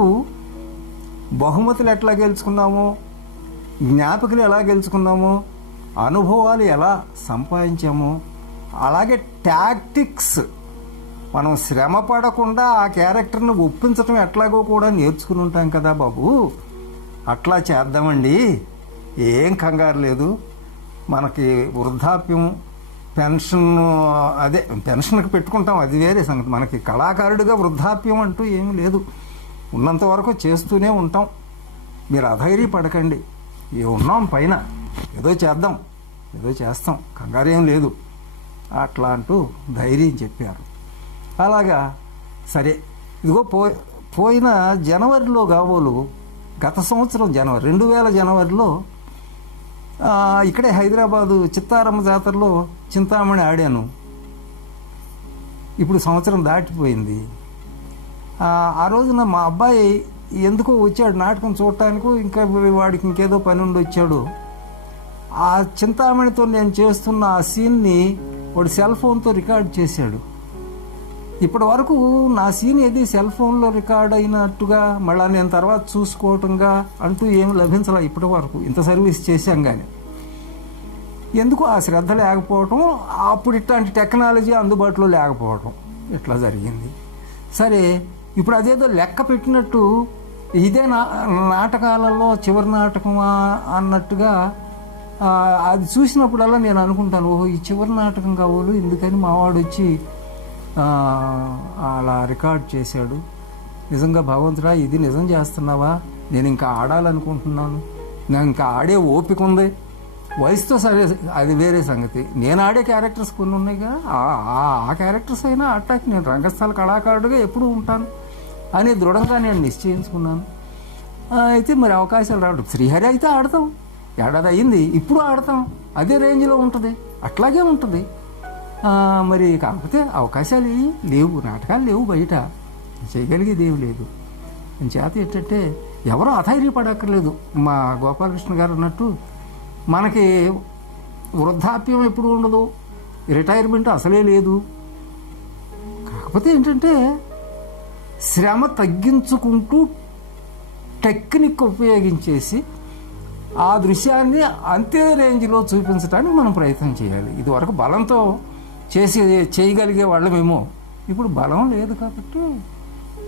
బహుమతులు ఎట్లా గెలుచుకున్నామో, జ్ఞాపకులు ఎలా గెలుచుకున్నామో, అనుభవాలు ఎలా సంపాదించామో, అలాగే టాక్టిక్స్ మనం శ్రమ పడకుండా ఆ క్యారెక్టర్ని ఒప్పించడం ఎట్లాగో కూడా నేర్చుకుని ఉంటాం కదా బాబు, అట్లా చేద్దామండి, ఏం కంగారు లేదు. మనకి వృద్ధాప్యం పెన్షన్, అదే పెన్షన్కి పెట్టుకుంటాం, అది వేరే సంగతి. మనకి కళాకారుడిగా వృద్ధాప్యం అంటూ ఏమీ లేదు, ఉన్నంత వరకు చేస్తూనే ఉంటాం, మీరు అధైర్యపడకండి, ఉన్నాం పైన, ఏదో చేద్దాం, ఏదో చేస్తాం, కంగారేం లేదు అట్లా అంటూ ధైర్యం చెప్పారు. అలాగా సరే, ఇదిగో పోయిన జనవరిలో కాబోలు, గత సంవత్సరం జనవరి 2000 జనవరిలో ఇక్కడే హైదరాబాదు చిత్తారమ్మ జాతరలో చింతామణి ఆడాను. ఇప్పుడు సంవత్సరం దాటిపోయింది. ఆ రోజున మా అబ్బాయి ఎందుకో వచ్చాడు నాటకం చూడటానికి, ఇంకా వాడికి ఇంకేదో పని ఉండి వచ్చాడు. ఆ చింతామణితో నేను చేస్తున్న ఆ సీన్ని వాడు సెల్ ఫోన్తో రికార్డ్ చేశాడు. ఇప్పటి వరకు నా సీన్ ఏది సెల్ ఫోన్లో రికార్డ్ అయినట్టుగా మళ్ళీ నేను తర్వాత చూసుకోవటంగా అంటూ ఏమి లభించాల ఇప్పటి వరకు, ఇంత సర్వీస్ చేశాం. కానీ ఎందుకు ఆ శ్రద్ధ లేకపోవటం, అప్పుడు ఇట్లాంటి టెక్నాలజీ అందుబాటులో లేకపోవటం ఇట్లా జరిగింది. సరే, ఇప్పుడు అదేదో లెక్క పెట్టినట్టు ఇదే నాటకాలలో చివరి నాటకమా అన్నట్టుగా అది చూసినప్పుడల్లా నేను అనుకుంటాను, ఓహో ఈ చివరి నాటకం కావాలి, ఎందుకని మావాడు వచ్చి అలా రికార్డ్ చేశాడు. నిజంగా భగవంతుడా, ఇది నిజం చేస్తున్నావా, నేను ఇంకా ఆడాలనుకుంటున్నాను, నాకు ఇంకా ఆడే ఓపిక ఉంది, వయసుతో సరే అది వేరే సంగతి, నేను ఆడే క్యారెక్టర్స్ కొన్ని ఉన్నాయిగా, ఆ క్యారెక్టర్స్ అయినా ఆడటానికి నేను రంగస్థల కళాకారుడిగా ఎప్పుడూ ఉంటాను అని దృఢంగా నేను నిశ్చయించుకున్నాను. అయితే మరి అవకాశాలు రావడం, శ్రీహరి అయితే ఆడతాం, ఏడాది అయింది, ఇప్పుడు ఆడతాం, అదే రేంజ్లో ఉంటుంది, అట్లాగే ఉంటుంది. మరి కాకపోతే అవకాశాలు లేవు, నాటకాలు లేవు, బయట చేయగలిగేది ఏమి లేదు. చేత ఏంటంటే ఎవరో అధైర్యపడక్కర్లేదు. మా గోపాలకృష్ణ గారు అన్నట్టు మనకి వృద్ధాప్యం ఎప్పుడు ఉండదు, రిటైర్మెంట్ అసలే లేదు. కాకపోతే ఏంటంటే శ్రమ తగ్గించుకుంటూ టెక్నిక్ ఉపయోగించేసి ఆ దృశ్యాన్ని అంతే రేంజ్లో చూపించడానికి మనం ప్రయత్నం చేయాలి. ఇదివరకు బలంతో చేయగలిగే వాళ్ళమేమో, ఇప్పుడు బలం లేదు కాబట్టి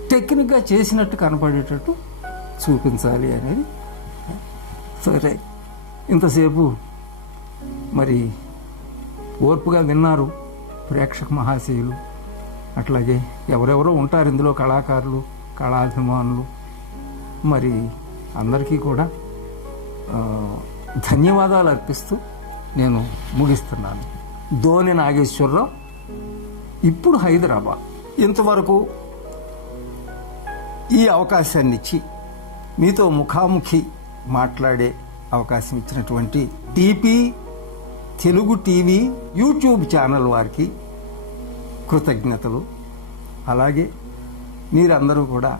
టెక్నిక్గా చేసినట్టు కనపడేటట్టు చూపించాలి అనేది. సరే, ఇంతసేపు మరి ఓర్పుగా విన్నారు ప్రేక్షక మహాశయులు, అట్లాగే ఎవరెవరో ఉంటారు ఇందులో, కళాకారులు, కళాభిమానులు, మరి అందరికీ కూడా ధన్యవాదాలు అర్పిస్తూ నేను ముగిస్తున్నాను. ధోని నాగేశ్వరరావు, ఇప్పుడు హైదరాబాద్. ఇంతవరకు ఈ అవకాశాన్ని ఇచ్చి మీతో ముఖాముఖి మాట్లాడే అవకాశం ఇచ్చినటువంటి TP Telugu TV YouTube channel వారికి కృతజ్ఞతలు. అలాగే మీరందరూ కూడా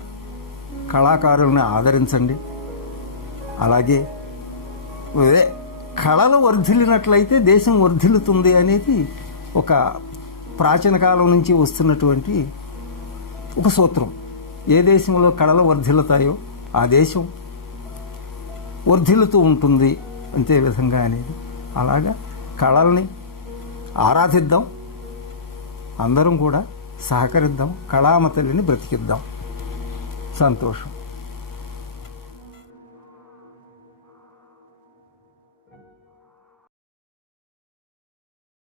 కళాకారులను ఆదరించండి. అలాగే కళలు వర్ధిల్లినట్లయితే దేశం వర్ధిల్లుతుంది అనేది ఒక ప్రాచీన కాలం నుంచి వస్తున్నటువంటి ఒక సూత్రం. ఏ దేశంలో కళలు వర్ధిల్లుతాయో ఆ దేశం వర్ధిల్లుతూ ఉంటుంది అంతే విధంగా అనేది. అలాగా కళల్ని ఆరాధిద్దాం, అందరం కూడా సహకరిద్దాం, కళామ తల్లిని బ్రతికిద్దాం. సంతోషం.